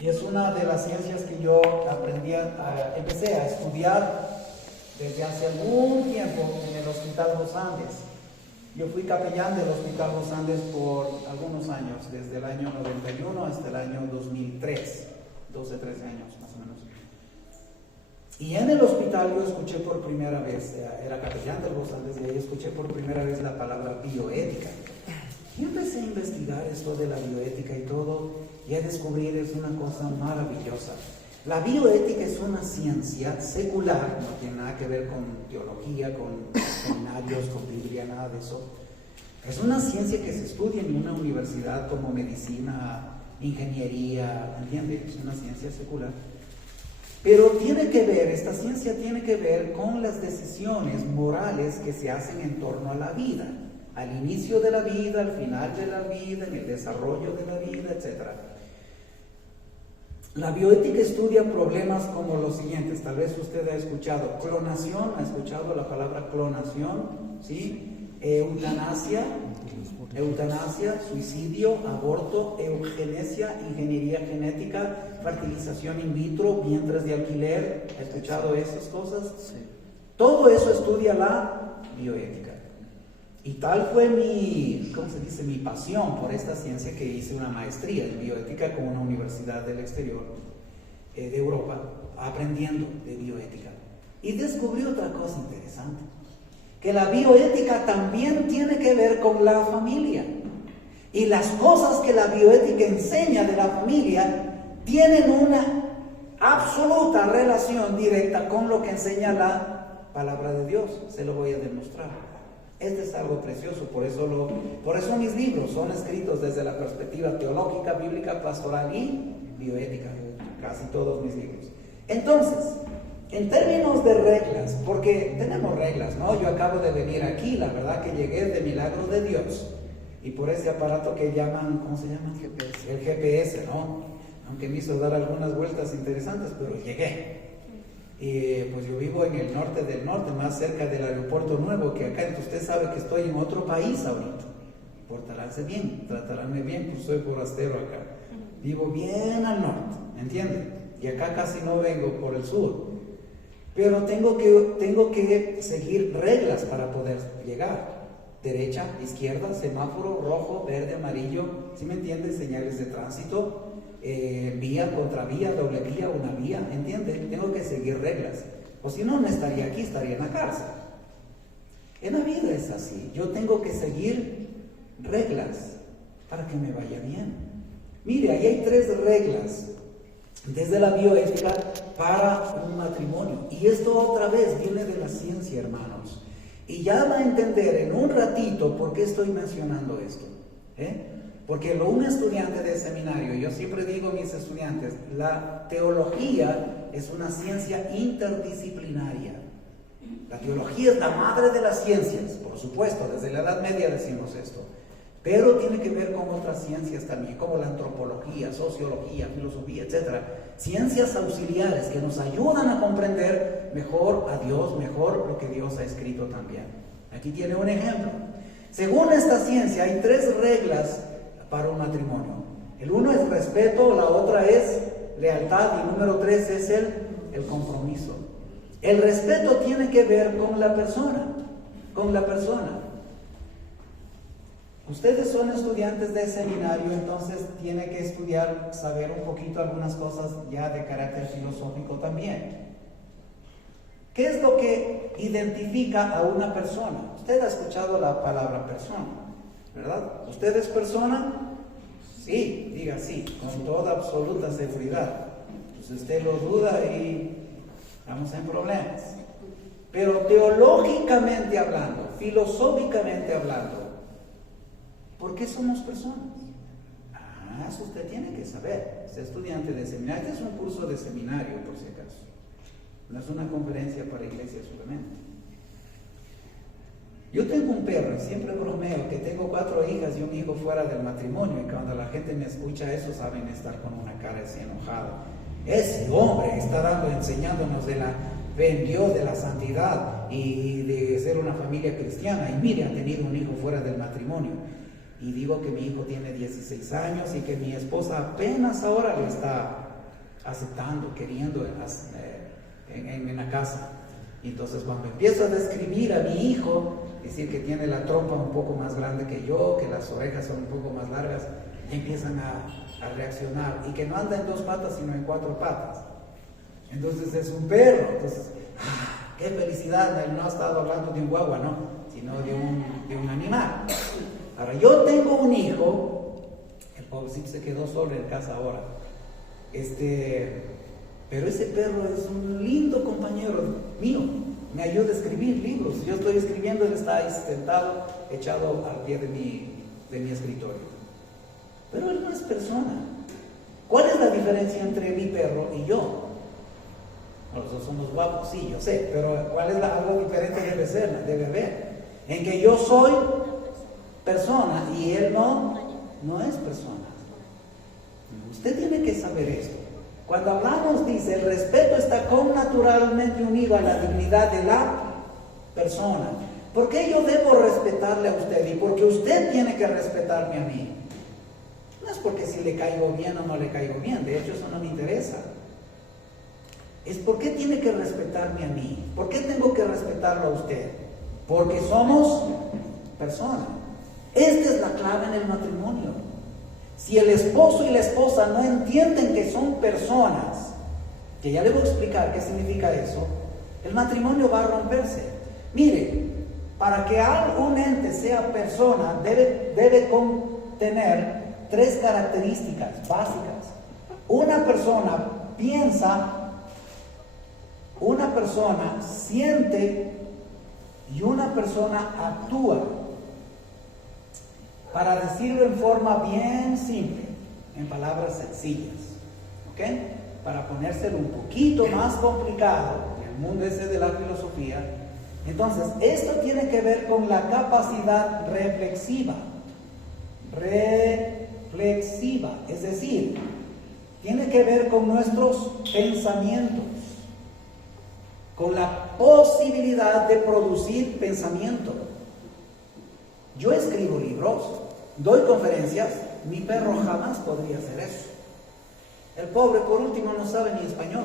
y es una de las ciencias que yo empecé a estudiar desde hace algún tiempo en el Hospital Los Andes. Yo fui capellán del Hospital Los Andes por algunos años, desde el año 91 hasta el año 2003, 12, 13 años más o menos. Y en el hospital yo escuché por primera vez, era capellán de Los Andes, y ahí escuché por primera vez la palabra bioética. Y empecé a investigar esto de la bioética y todo, y a descubrir es una cosa maravillosa. La bioética es una ciencia secular, no tiene nada que ver con teología, con seminarios, con Biblia, nada de eso. Es una ciencia que se estudia en una universidad como medicina, ingeniería, ¿entiendes? Es una ciencia secular. Pero tiene que ver, esta ciencia tiene que ver con las decisiones morales que se hacen en torno a la vida, al inicio de la vida, al final de la vida, en el desarrollo de la vida, etc. La bioética estudia problemas como los siguientes. Tal vez usted ha escuchado clonación, ha escuchado la palabra clonación, ¿sí? Eutanasia, suicidio, aborto, eugenesia, ingeniería genética, fertilización in vitro, vientres de alquiler. ¿Ha escuchado esas cosas? Sí. Todo eso estudia la bioética. Y tal fue mi pasión por esta ciencia, que hice una maestría en bioética con una universidad del exterior, de Europa, aprendiendo de bioética. Y descubrí otra cosa interesante, que la bioética también tiene que ver con la familia. Y las cosas que la bioética enseña de la familia tienen una absoluta relación directa con lo que enseña la palabra de Dios. Se lo voy a demostrar. Este es algo precioso, por eso mis libros son escritos desde la perspectiva teológica, bíblica, pastoral y bioética, casi todos mis libros. Entonces, en términos de reglas, porque tenemos reglas, ¿no? Yo acabo de venir aquí, la verdad que llegué de milagro de Dios, y por ese aparato que llaman, ¿cómo se llama? GPS. El GPS, ¿no? Aunque me hizo dar algunas vueltas interesantes, pero llegué. Y pues yo vivo en el norte del norte, más cerca del aeropuerto nuevo que acá. Entonces usted sabe que estoy en otro país ahorita. Portaránse bien, trataránme bien, pues soy forastero acá. Vivo bien al norte, ¿me entiende? Y acá casi no vengo por el sur. Pero tengo que seguir reglas para poder llegar. Derecha, izquierda, semáforo, rojo, verde, amarillo, ¿sí me entiende? Señales de tránsito. Vía, contravía, doble vía, una vía, ¿entiende? Tengo que seguir reglas, o si no, no estaría aquí, estaría en la cárcel. En la vida es así, yo tengo que seguir reglas para que me vaya bien. Mire, ahí hay 3 reglas desde la bioética para un matrimonio, y esto otra vez viene de la ciencia, hermanos, y ya va a entender en un ratito por qué estoy mencionando esto, Porque un estudiante de seminario, yo siempre digo a mis estudiantes, la teología es una ciencia interdisciplinaria. La teología es la madre de las ciencias, por supuesto, desde la Edad Media decimos esto. Pero tiene que ver con otras ciencias también, como la antropología, sociología, filosofía, etc. Ciencias auxiliares que nos ayudan a comprender mejor a Dios, mejor lo que Dios ha escrito también. Aquí tiene un ejemplo. Según esta ciencia, hay 3 reglas para un matrimonio. El 1 es respeto, la otra es lealtad, y número 3 es el compromiso. El respeto tiene que ver con la persona, Ustedes son estudiantes de seminario, entonces tienen que estudiar, saber un poquito algunas cosas ya de carácter filosófico también. ¿Qué es lo que identifica a una persona? Usted ha escuchado la palabra persona, ¿verdad? ¿Usted es persona? Sí, diga sí, con toda absoluta seguridad. Pues usted lo duda y estamos en problemas. Pero teológicamente hablando, filosóficamente hablando, ¿por qué somos personas? Eso usted tiene que saber. Usted es estudiante de seminario. Este es un curso de seminario, por si acaso. No es una conferencia para iglesia solamente. Yo tengo un perro y siempre bromeo que tengo 4 hijas y un hijo fuera del matrimonio, y cuando la gente me escucha eso saben estar con una cara así enojada. Ese hombre está enseñándonos de la fe en Dios, de la santidad y de ser una familia cristiana. Y mire, ha tenido un hijo fuera del matrimonio. Y digo que mi hijo tiene 16 años y que mi esposa apenas ahora lo está aceptando, queriendo en la casa. Y entonces cuando empiezo a describir a mi hijo, decir que tiene la trompa un poco más grande que yo, que las orejas son un poco más largas, empiezan a reaccionar, y que no anda en 2 patas sino en 4 patas. Entonces es un perro. Entonces, qué felicidad. Él no ha estado hablando de un guagua, no, sino de un animal. Ahora, yo tengo un hijo, el pobrecito se quedó solo en casa ahora, pero ese perro es un lindo compañero mío, me ayuda a escribir libros. Yo estoy escribiendo, él está ahí sentado, echado al pie de mi escritorio. Pero él no es persona. ¿Cuál es la diferencia entre mi perro y yo? Los dos somos guapos, sí, yo sé, pero ¿cuál es algo diferente debe haber? En que yo soy persona y él no es persona. Usted tiene que saber esto. Cuando hablamos, dice, el respeto está connaturalmente unido a la dignidad de la persona. ¿Por qué yo debo respetarle a usted? Y porque usted tiene que respetarme a mí. No es porque si le caigo bien o no le caigo bien, de hecho eso no me interesa. Es por qué tiene que respetarme a mí. ¿Por qué tengo que respetarlo a usted? Porque somos personas. Esta es la clave en el matrimonio. Si el esposo y la esposa no entienden que son personas, que ya le voy a explicar qué significa eso, el matrimonio va a romperse. Mire, para que un ente sea persona, debe contener 3 características básicas. Una persona piensa, una persona siente y una persona actúa. Para decirlo en forma bien simple, en palabras sencillas, ¿ok? Para ponérselo un poquito más complicado, en el mundo ese de la filosofía, entonces esto tiene que ver con la capacidad reflexiva, es decir, tiene que ver con nuestros pensamientos, con la posibilidad de producir pensamiento. Yo escribo libros, doy conferencias, mi perro jamás podría hacer eso. El pobre, por último, no sabe ni español.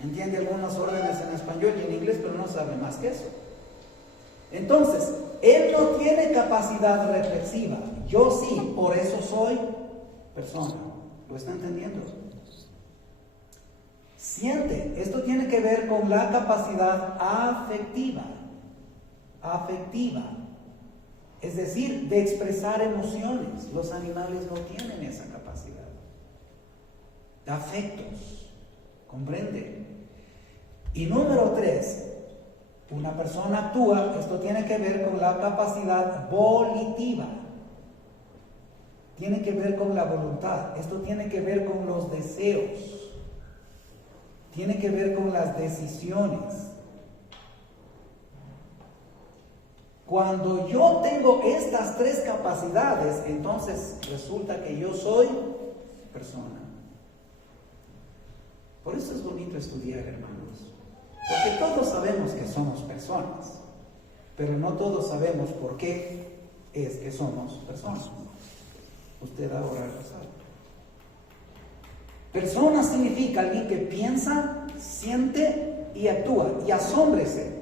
Entiende algunas órdenes en español y en inglés, pero no sabe más que eso. Entonces, él no tiene capacidad reflexiva. Yo sí, por eso soy persona. ¿Lo está entendiendo? Siente. Esto tiene que ver con la capacidad afectiva. Es decir, de expresar emociones. Los animales no tienen esa capacidad. Afectos. ¿Comprende? Y número 3, una persona actúa. Esto tiene que ver con la capacidad volitiva. Tiene que ver con la voluntad. Esto tiene que ver con los deseos. Tiene que ver con las decisiones. Cuando yo tengo estas 3 capacidades, entonces resulta que yo soy persona. Por eso es bonito estudiar, hermanos. Porque todos sabemos que somos personas, pero no todos sabemos por qué es que somos personas. Usted ahora lo sabe. Persona significa alguien que piensa, siente y actúa. Y asómbrese.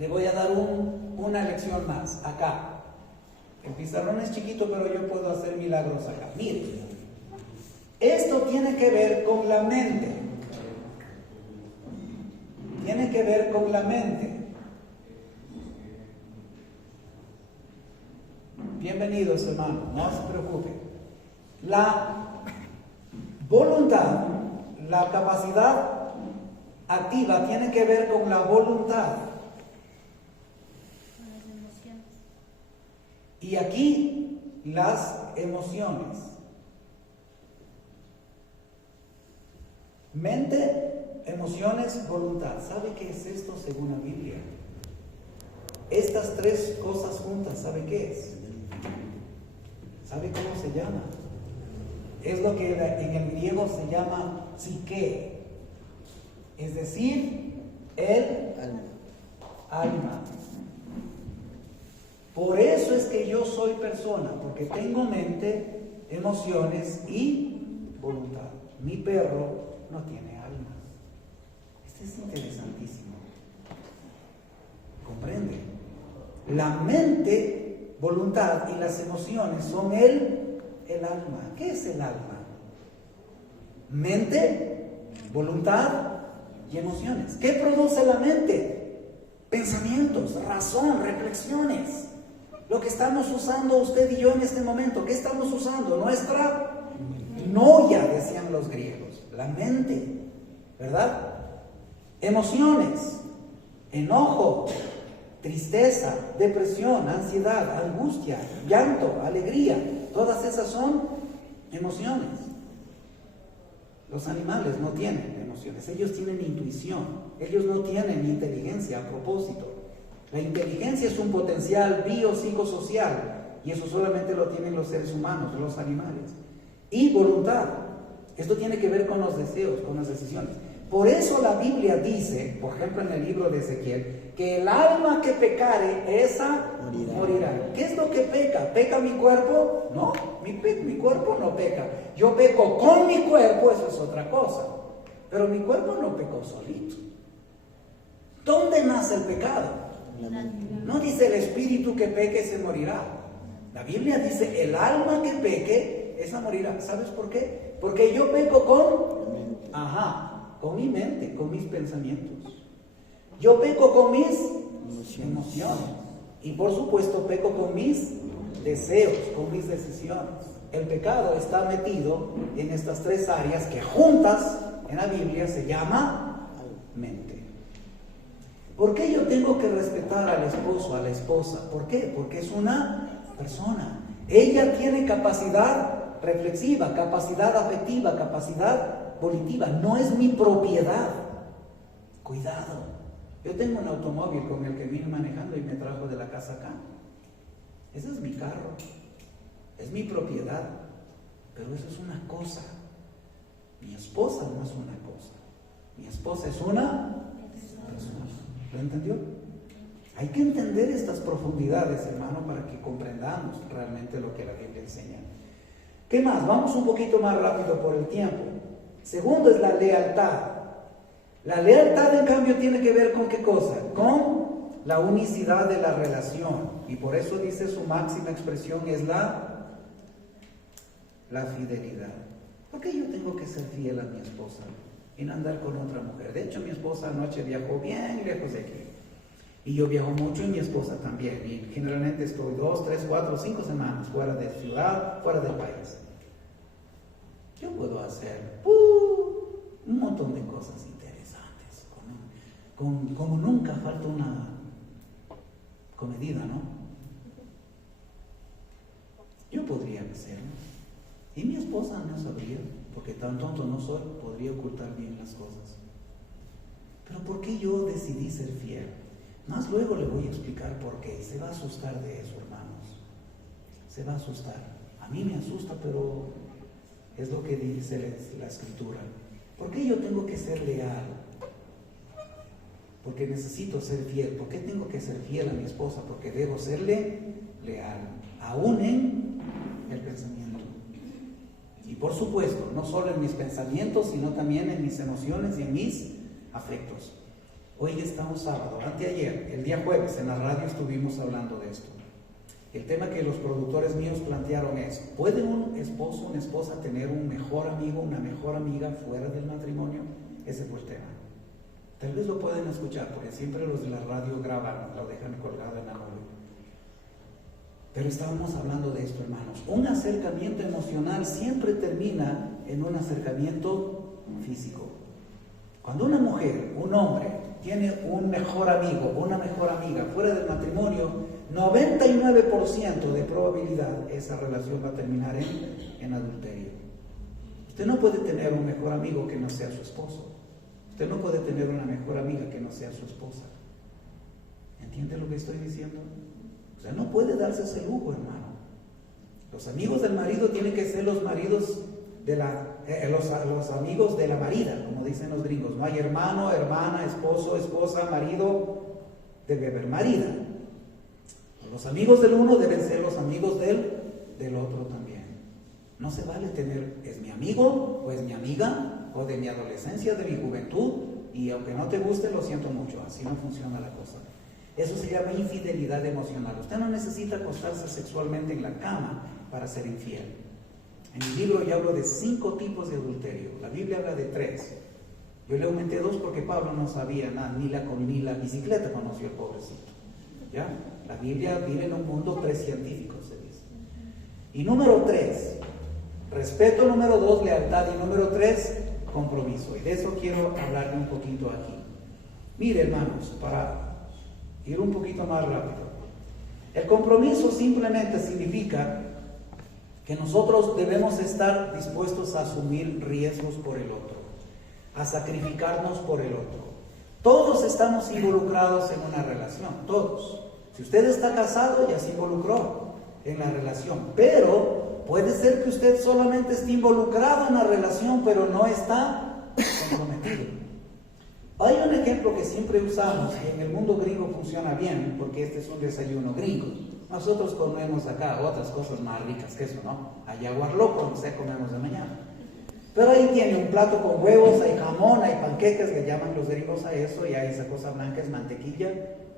Le voy a dar una lección más acá. El pizarrón es chiquito, pero yo puedo hacer milagros acá. Mire, esto tiene que ver con la mente. Tiene que ver con la mente. Bienvenidos, hermano, no se preocupe. La voluntad, la capacidad activa tiene que ver con la voluntad. Y aquí las emociones. Mente, emociones, voluntad. ¿Sabe qué es esto según la Biblia? Estas 3 cosas juntas, ¿sabe qué es? ¿Sabe cómo se llama? Es lo que en el griego se llama psique. Es decir, el alma. Por eso es que yo soy persona, porque tengo mente, emociones y voluntad. Mi perro no tiene alma. Este es interesantísimo. ¿Comprende? La mente, voluntad y las emociones son el alma. ¿Qué es el alma? Mente, voluntad y emociones. ¿Qué produce la mente? Pensamientos, razón, reflexiones. Lo que estamos usando usted y yo en este momento. ¿Qué estamos usando? Nuestra noia, decían los griegos. La mente, ¿verdad? Emociones, enojo, tristeza, depresión, ansiedad, angustia, llanto, alegría. Todas esas son emociones. Los animales no tienen emociones, ellos tienen intuición, ellos no tienen inteligencia a propósito. La inteligencia es un potencial biopsicosocial y eso solamente lo tienen los seres humanos, los animales. Y voluntad, esto tiene que ver con los deseos, con las decisiones. Por eso la Biblia dice, por ejemplo en el libro de Ezequiel, que el alma que pecare, esa morirá. ¿Qué es lo que peca? ¿Peca mi cuerpo? No, mi cuerpo no peca. Yo peco con mi cuerpo, eso es otra cosa. Pero mi cuerpo no pecó solito. ¿Dónde nace el pecado? No dice el espíritu que peque se morirá. La Biblia dice el alma que peque, esa morirá. ¿Sabes por qué? Porque yo peco con mi mente, con mis pensamientos. Yo peco con mis emociones. Y por supuesto peco con mis deseos, con mis decisiones. El pecado está metido en estas tres áreas que juntas en la Biblia se llama mente. ¿Por qué yo tengo que respetar al esposo, a la esposa? ¿Por qué? Porque es una persona. Ella tiene capacidad reflexiva, capacidad afectiva, capacidad volitiva. No es mi propiedad. Cuidado. Yo tengo un automóvil con el que vine manejando y me trajo de la casa acá. Ese es mi carro. Es mi propiedad. Pero eso es una cosa. Mi esposa no es una cosa. Mi esposa es una persona. ¿Lo entendió? Hay que entender estas profundidades, hermano, para que comprendamos realmente lo que la Biblia enseña. ¿Qué más? Vamos un poquito más rápido por el tiempo. Segundo es la lealtad. La lealtad, en cambio, tiene que ver con ¿qué cosa? Con la unicidad de la relación. Y por eso dice su máxima expresión es la fidelidad. ¿Por qué yo tengo que ser fiel a mi esposa y no andar con otra mujer? De hecho, mi esposa anoche viajó bien lejos de aquí. Y yo viajo mucho y mi esposa también. Y generalmente estoy 2, 3, 4, 5 semanas fuera de ciudad, fuera del país. Yo puedo hacer un montón de cosas interesantes. Como nunca falta una comedida, ¿no? Yo podría hacerlo. Y mi esposa no sabría, porque tan tonto no soy, podría ocultar bien las cosas. Pero ¿por qué yo decidí ser fiel? Más luego le voy a explicar por qué. Se va a asustar de eso, hermanos. Se va a asustar. A mí me asusta, pero es lo que dice la Escritura. ¿Por qué yo tengo que ser leal? Porque necesito ser fiel. ¿Por qué tengo que ser fiel a mi esposa? Porque debo serle leal, aún en el pensamiento. Y por supuesto, no solo en mis pensamientos, sino también en mis emociones y en mis afectos. Hoy estamos sábado, anteayer, el día jueves, en la radio estuvimos hablando de esto. El tema que los productores míos plantearon es: ¿puede un esposo, una esposa tener un mejor amigo, una mejor amiga fuera del matrimonio? Ese fue el tema. Tal vez lo pueden escuchar, porque siempre los de la radio graban, lo dejan colgado en la nube. Pero estábamos hablando de esto, hermanos. Un acercamiento emocional siempre termina en un acercamiento físico. Cuando una mujer, un hombre, tiene un mejor amigo, una mejor amiga fuera del matrimonio, 99% de probabilidad esa relación va a terminar en adulterio. Usted no puede tener un mejor amigo que no sea su esposo. Usted no puede tener una mejor amiga que no sea su esposa. ¿Entiende lo que estoy diciendo? O sea, no puede darse ese lujo, hermano. Los amigos del marido tienen que ser los maridos de la los amigos de la marida, como dicen los gringos. No hay hermano, hermana, esposo, esposa, marido, debe haber marida. Los amigos del uno deben ser los amigos del otro también. No se vale tener, es mi amigo o es mi amiga o de mi adolescencia, de mi juventud, y aunque no te guste, lo siento mucho, así no funciona la cosa. Eso se llama infidelidad emocional. Usted no necesita acostarse sexualmente en la cama para ser infiel. En mi libro yo hablo de 5 tipos de adulterio. La Biblia habla de 3. Yo le aumenté 2 porque Pablo no sabía nada, ni la bicicleta conoció el pobrecito. ¿Ya? La Biblia vive en un mundo precientífico, se dice. Y número 3, respeto. Número 2, lealtad. Y número 3, compromiso. Y de eso quiero hablarle un poquito aquí. Mire, hermanos, para ir un poquito más rápido. El compromiso simplemente significa que nosotros debemos estar dispuestos a asumir riesgos por el otro, a sacrificarnos por el otro. Todos estamos involucrados en una relación, todos. Si usted está casado, ya se involucró en la relación, pero puede ser que usted solamente esté involucrado en la relación, pero no está comprometido. Hay un ejemplo que siempre usamos, y en el mundo gringo funciona bien, porque este es un desayuno gringo. Nosotros comemos acá otras cosas más ricas que eso, ¿no? Hay aguarloco, no sé, comemos de mañana. Pero ahí tiene un plato con huevos, hay jamón, hay panqueques, que llaman los gringos a eso, y hay esa cosa blanca, es mantequilla,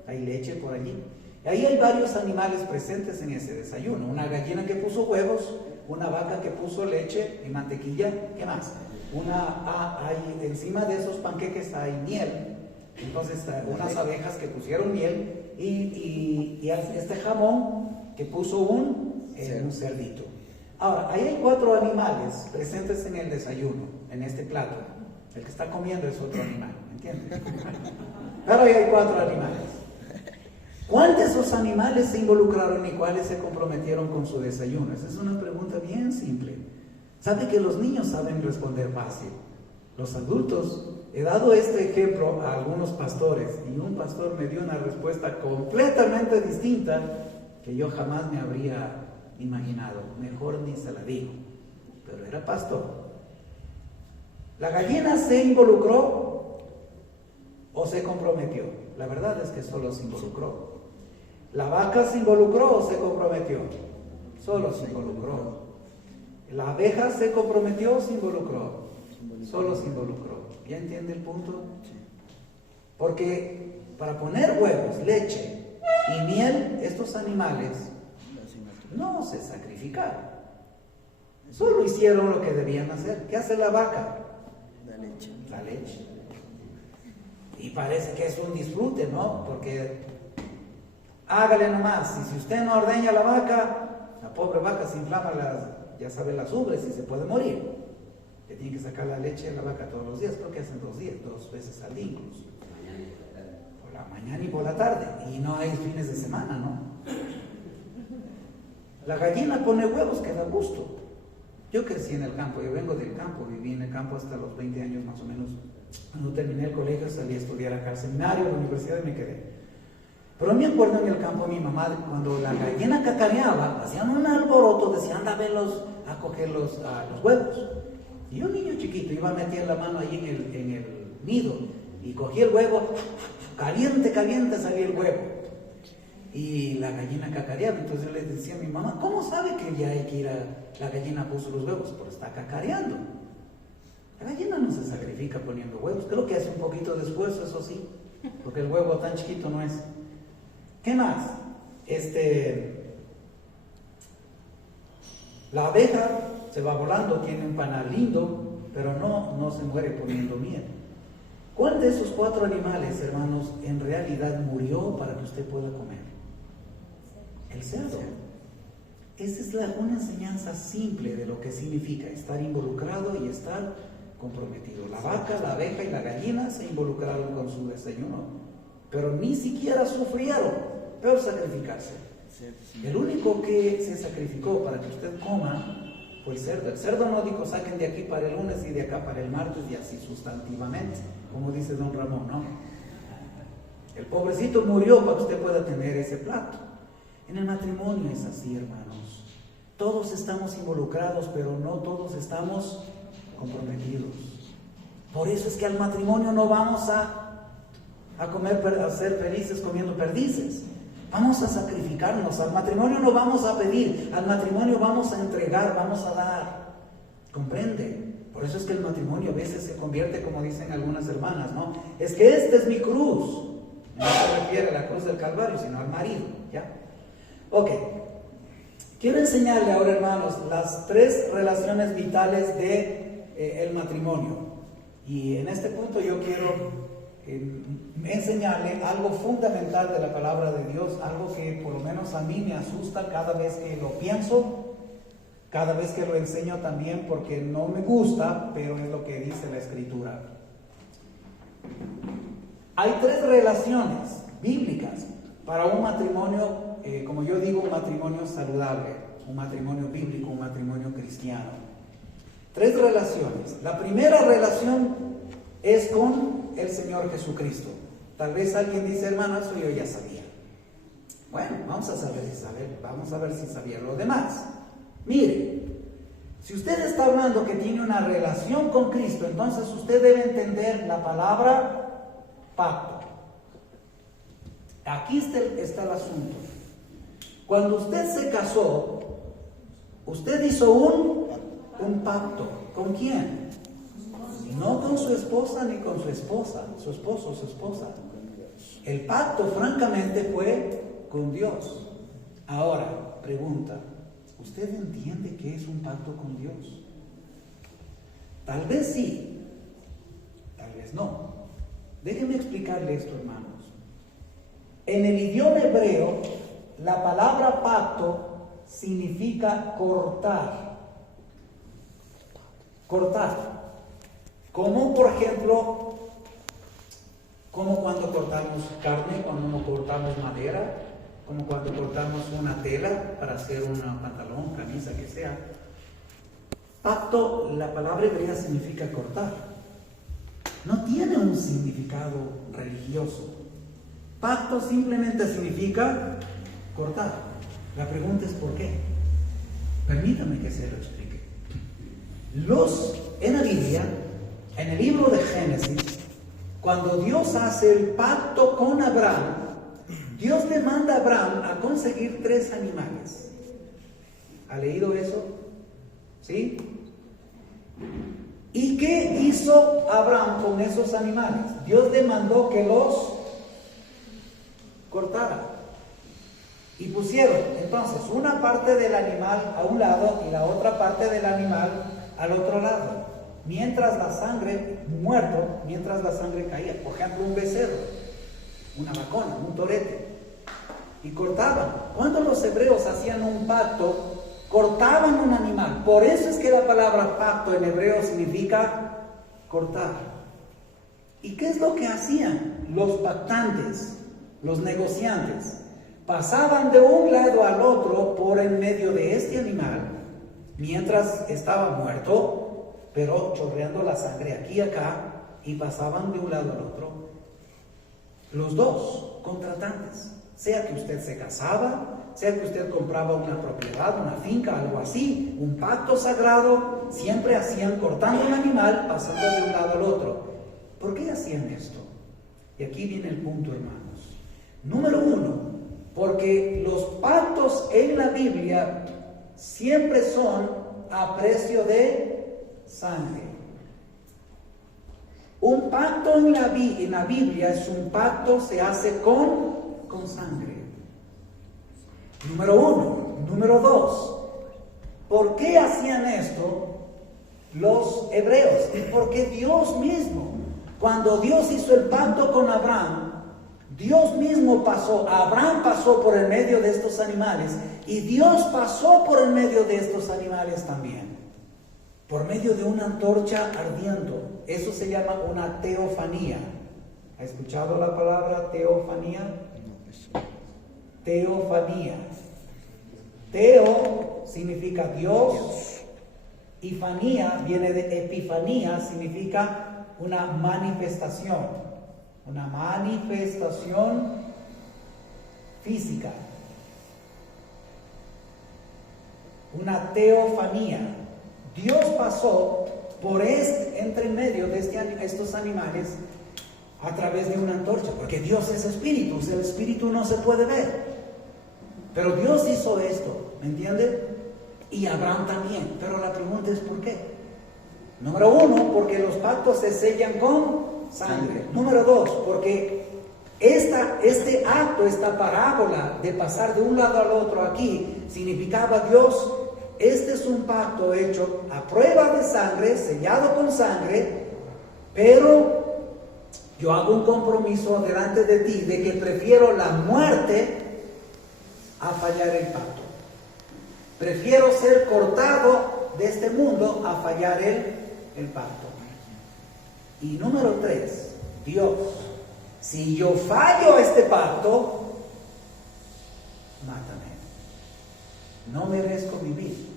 hay leche por allí. Y ahí hay varios animales presentes en ese desayuno. Una gallina que puso huevos, una vaca que puso leche y mantequilla, ¿qué más? Hay, encima de esos panqueques hay miel, entonces unas abejas que pusieron miel y este jamón que puso un cerdito. Ahora, ahí hay 4 animales presentes en el desayuno, en este plato. El que está comiendo es otro animal, ¿entiendes? Pero ahí hay 4 animales. ¿Cuántos de esos animales se involucraron y cuáles se comprometieron con su desayuno? Esa es una pregunta bien simple. ¿Sabe que los niños saben responder fácil? Los adultos, he dado este ejemplo a algunos pastores y un pastor me dio una respuesta completamente distinta que yo jamás me habría imaginado. Mejor ni se la digo, pero era pastor. ¿La gallina se involucró o se comprometió? La verdad es que solo se involucró. ¿La vaca se involucró o se comprometió? Solo se involucró. ¿La abeja se comprometió o se involucró? Solo se involucró. ¿Ya entiende el punto? Porque para poner huevos, leche y miel, estos animales no se sacrificaron. Solo hicieron lo que debían hacer. ¿Qué hace la vaca? La leche. Y parece que es un disfrute, ¿no? Porque hágale nomás. Y si usted no ordeña la vaca, la pobre vaca se inflama las ubres y se puede morir. Que tiene que sacar la leche de la vaca todos los días. Creo que hacen 2 días, 2 veces al día incluso. Por la mañana y por la tarde. Y no hay fines de semana, ¿no? La gallina pone huevos que da gusto. Yo crecí en el campo, yo vengo del campo, viví en el campo hasta los 20 años más o menos. Cuando terminé el colegio salí a estudiar acá al seminario, a la universidad y me quedé. Pero me acuerdo en el campo mi mamá, cuando la gallina cacareaba, hacían un alboroto, decían, anda a verlos, a coger los huevos. Y yo, niño chiquito, iba a meter la mano ahí en el nido y cogía el huevo, caliente, caliente salía el huevo. Y la gallina cacareaba, entonces yo le decía a mi mamá, ¿cómo sabe que ya hay que ir la gallina puso los huevos? Porque está cacareando. La gallina no se sacrifica poniendo huevos, creo que hace un poquito de esfuerzo, eso sí, porque el huevo tan chiquito no es. ¿Qué más? La abeja se va volando, tiene un panal lindo, pero no se muere poniendo miel. ¿Cuál de esos 4 animales, hermanos, en realidad murió para que usted pueda comer? El cerdo. Esa es una enseñanza simple de lo que significa estar involucrado y estar comprometido. La vaca, la abeja y la gallina se involucraron con su desayuno, pero ni siquiera sufrieron, peor sacrificarse. El único que se sacrificó para que usted coma fue el cerdo. El cerdo no dijo saquen de aquí para el lunes y de acá para el martes y así sustantivamente, como dice don Ramón, ¿no? El pobrecito murió para que usted pueda tener ese plato. En el matrimonio es así, hermanos. Todos estamos involucrados, pero no todos estamos comprometidos. Por eso es que al matrimonio no vamos a ser felices comiendo perdices. Vamos a sacrificarnos. Al matrimonio no vamos a pedir. Al matrimonio vamos a entregar, vamos a dar. ¿Comprende? Por eso es que el matrimonio a veces se convierte, como dicen algunas hermanas, ¿no? Es que esta es mi cruz. No se refiere a la cruz del Calvario, sino al marido, ¿ya? Ok. Quiero enseñarle ahora, hermanos, las 3 relaciones vitales de el matrimonio. Y en este punto yo quiero enseñarle algo fundamental de la palabra de Dios, algo que por lo menos a mí me asusta cada vez que lo pienso, cada vez que lo enseño también, porque no me gusta, pero es lo que dice la Escritura. Hay 3 relaciones bíblicas para un matrimonio, como yo digo, un matrimonio saludable, un matrimonio bíblico, un matrimonio cristiano. 3 relaciones. La primera relación es con el Señor Jesucristo. Tal vez alguien dice, hermano, eso yo ya sabía. Bueno, vamos a ver si sabía lo demás. Mire, si usted está hablando que tiene una relación con Cristo, entonces usted debe entender la palabra pacto. Aquí está el asunto. Cuando usted se casó, usted hizo un pacto. ¿Con quién? No con su esposa ni con su esposa, su esposo o su esposa. El pacto, francamente, fue con Dios. Ahora, pregunta, ¿usted entiende qué es un pacto con Dios? Tal vez sí, tal vez no. Déjenme explicarle esto, hermanos. En el idioma hebreo, la palabra pacto significa cortar. Cortar. Como por ejemplo, como cuando cortamos carne, cuando cortamos madera, como cuando cortamos una tela para hacer un pantalón, camisa, que sea. Pacto, la palabra hebrea significa cortar. No tiene un significado religioso. Pacto simplemente significa cortar. La pregunta es ¿por qué? Permítame que se lo explique. En la Biblia, en el libro de Génesis, cuando Dios hace el pacto con Abraham, Dios le manda a Abraham a conseguir 3 animales. ¿Ha leído eso? ¿Sí? ¿Y qué hizo Abraham con esos animales? Dios le mandó que los cortara. Y pusieron entonces una parte del animal a un lado y la otra parte del animal al otro lado. Mientras la sangre caía. Por ejemplo, un becerro, una vacona, un torete. Y cortaban. Cuando los hebreos hacían un pacto, cortaban un animal. Por eso es que la palabra pacto en hebreo significa cortar. ¿Y qué es lo que hacían los pactantes, los negociantes? Pasaban de un lado al otro por en medio de este animal, mientras estaba muerto, pero chorreando la sangre aquí y acá, y pasaban de un lado al otro. Los dos contratantes. Sea que usted se casaba, sea que usted compraba una propiedad, una finca, algo así, un pacto sagrado, siempre hacían cortando un animal, pasando de un lado al otro. ¿Por qué hacían esto? Y aquí viene el punto, hermanos. Número 1, porque los pactos en la Biblia siempre son a precio de sangre. Un pacto en la Biblia es un pacto, se hace con sangre. Número 1. Número 2. ¿Por qué hacían esto los hebreos? Y porque Dios mismo, cuando Dios hizo el pacto con Abraham, Dios mismo Abraham pasó por el medio de estos animales y Dios pasó por el medio de estos animales también, por medio de una antorcha ardiendo. Eso se llama una teofanía. ¿Ha escuchado la palabra teofanía? Teofanía. Teo significa Dios y fanía viene de epifanía, significa una manifestación física. Una teofanía. Dios pasó entre medio de estos animales a través de una antorcha, porque Dios es espíritu, el espíritu no se puede ver. Pero Dios hizo esto, ¿me entiende? Y Abraham también. Pero la pregunta es ¿por qué? Número 1, porque los pactos se sellan con sangre. Número 2, porque este acto, esta parábola de pasar de un lado al otro aquí, significaba Dios, este es un pacto hecho a prueba de sangre, sellado con sangre, pero yo hago un compromiso delante de ti de que prefiero la muerte a fallar el pacto. Prefiero ser cortado de este mundo a fallar el pacto. Y número 3, Dios, si yo fallo este pacto, mátame. No merezco vivir.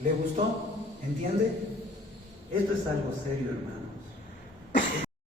¿Le gustó? ¿Entiende? Esto es algo serio, hermanos.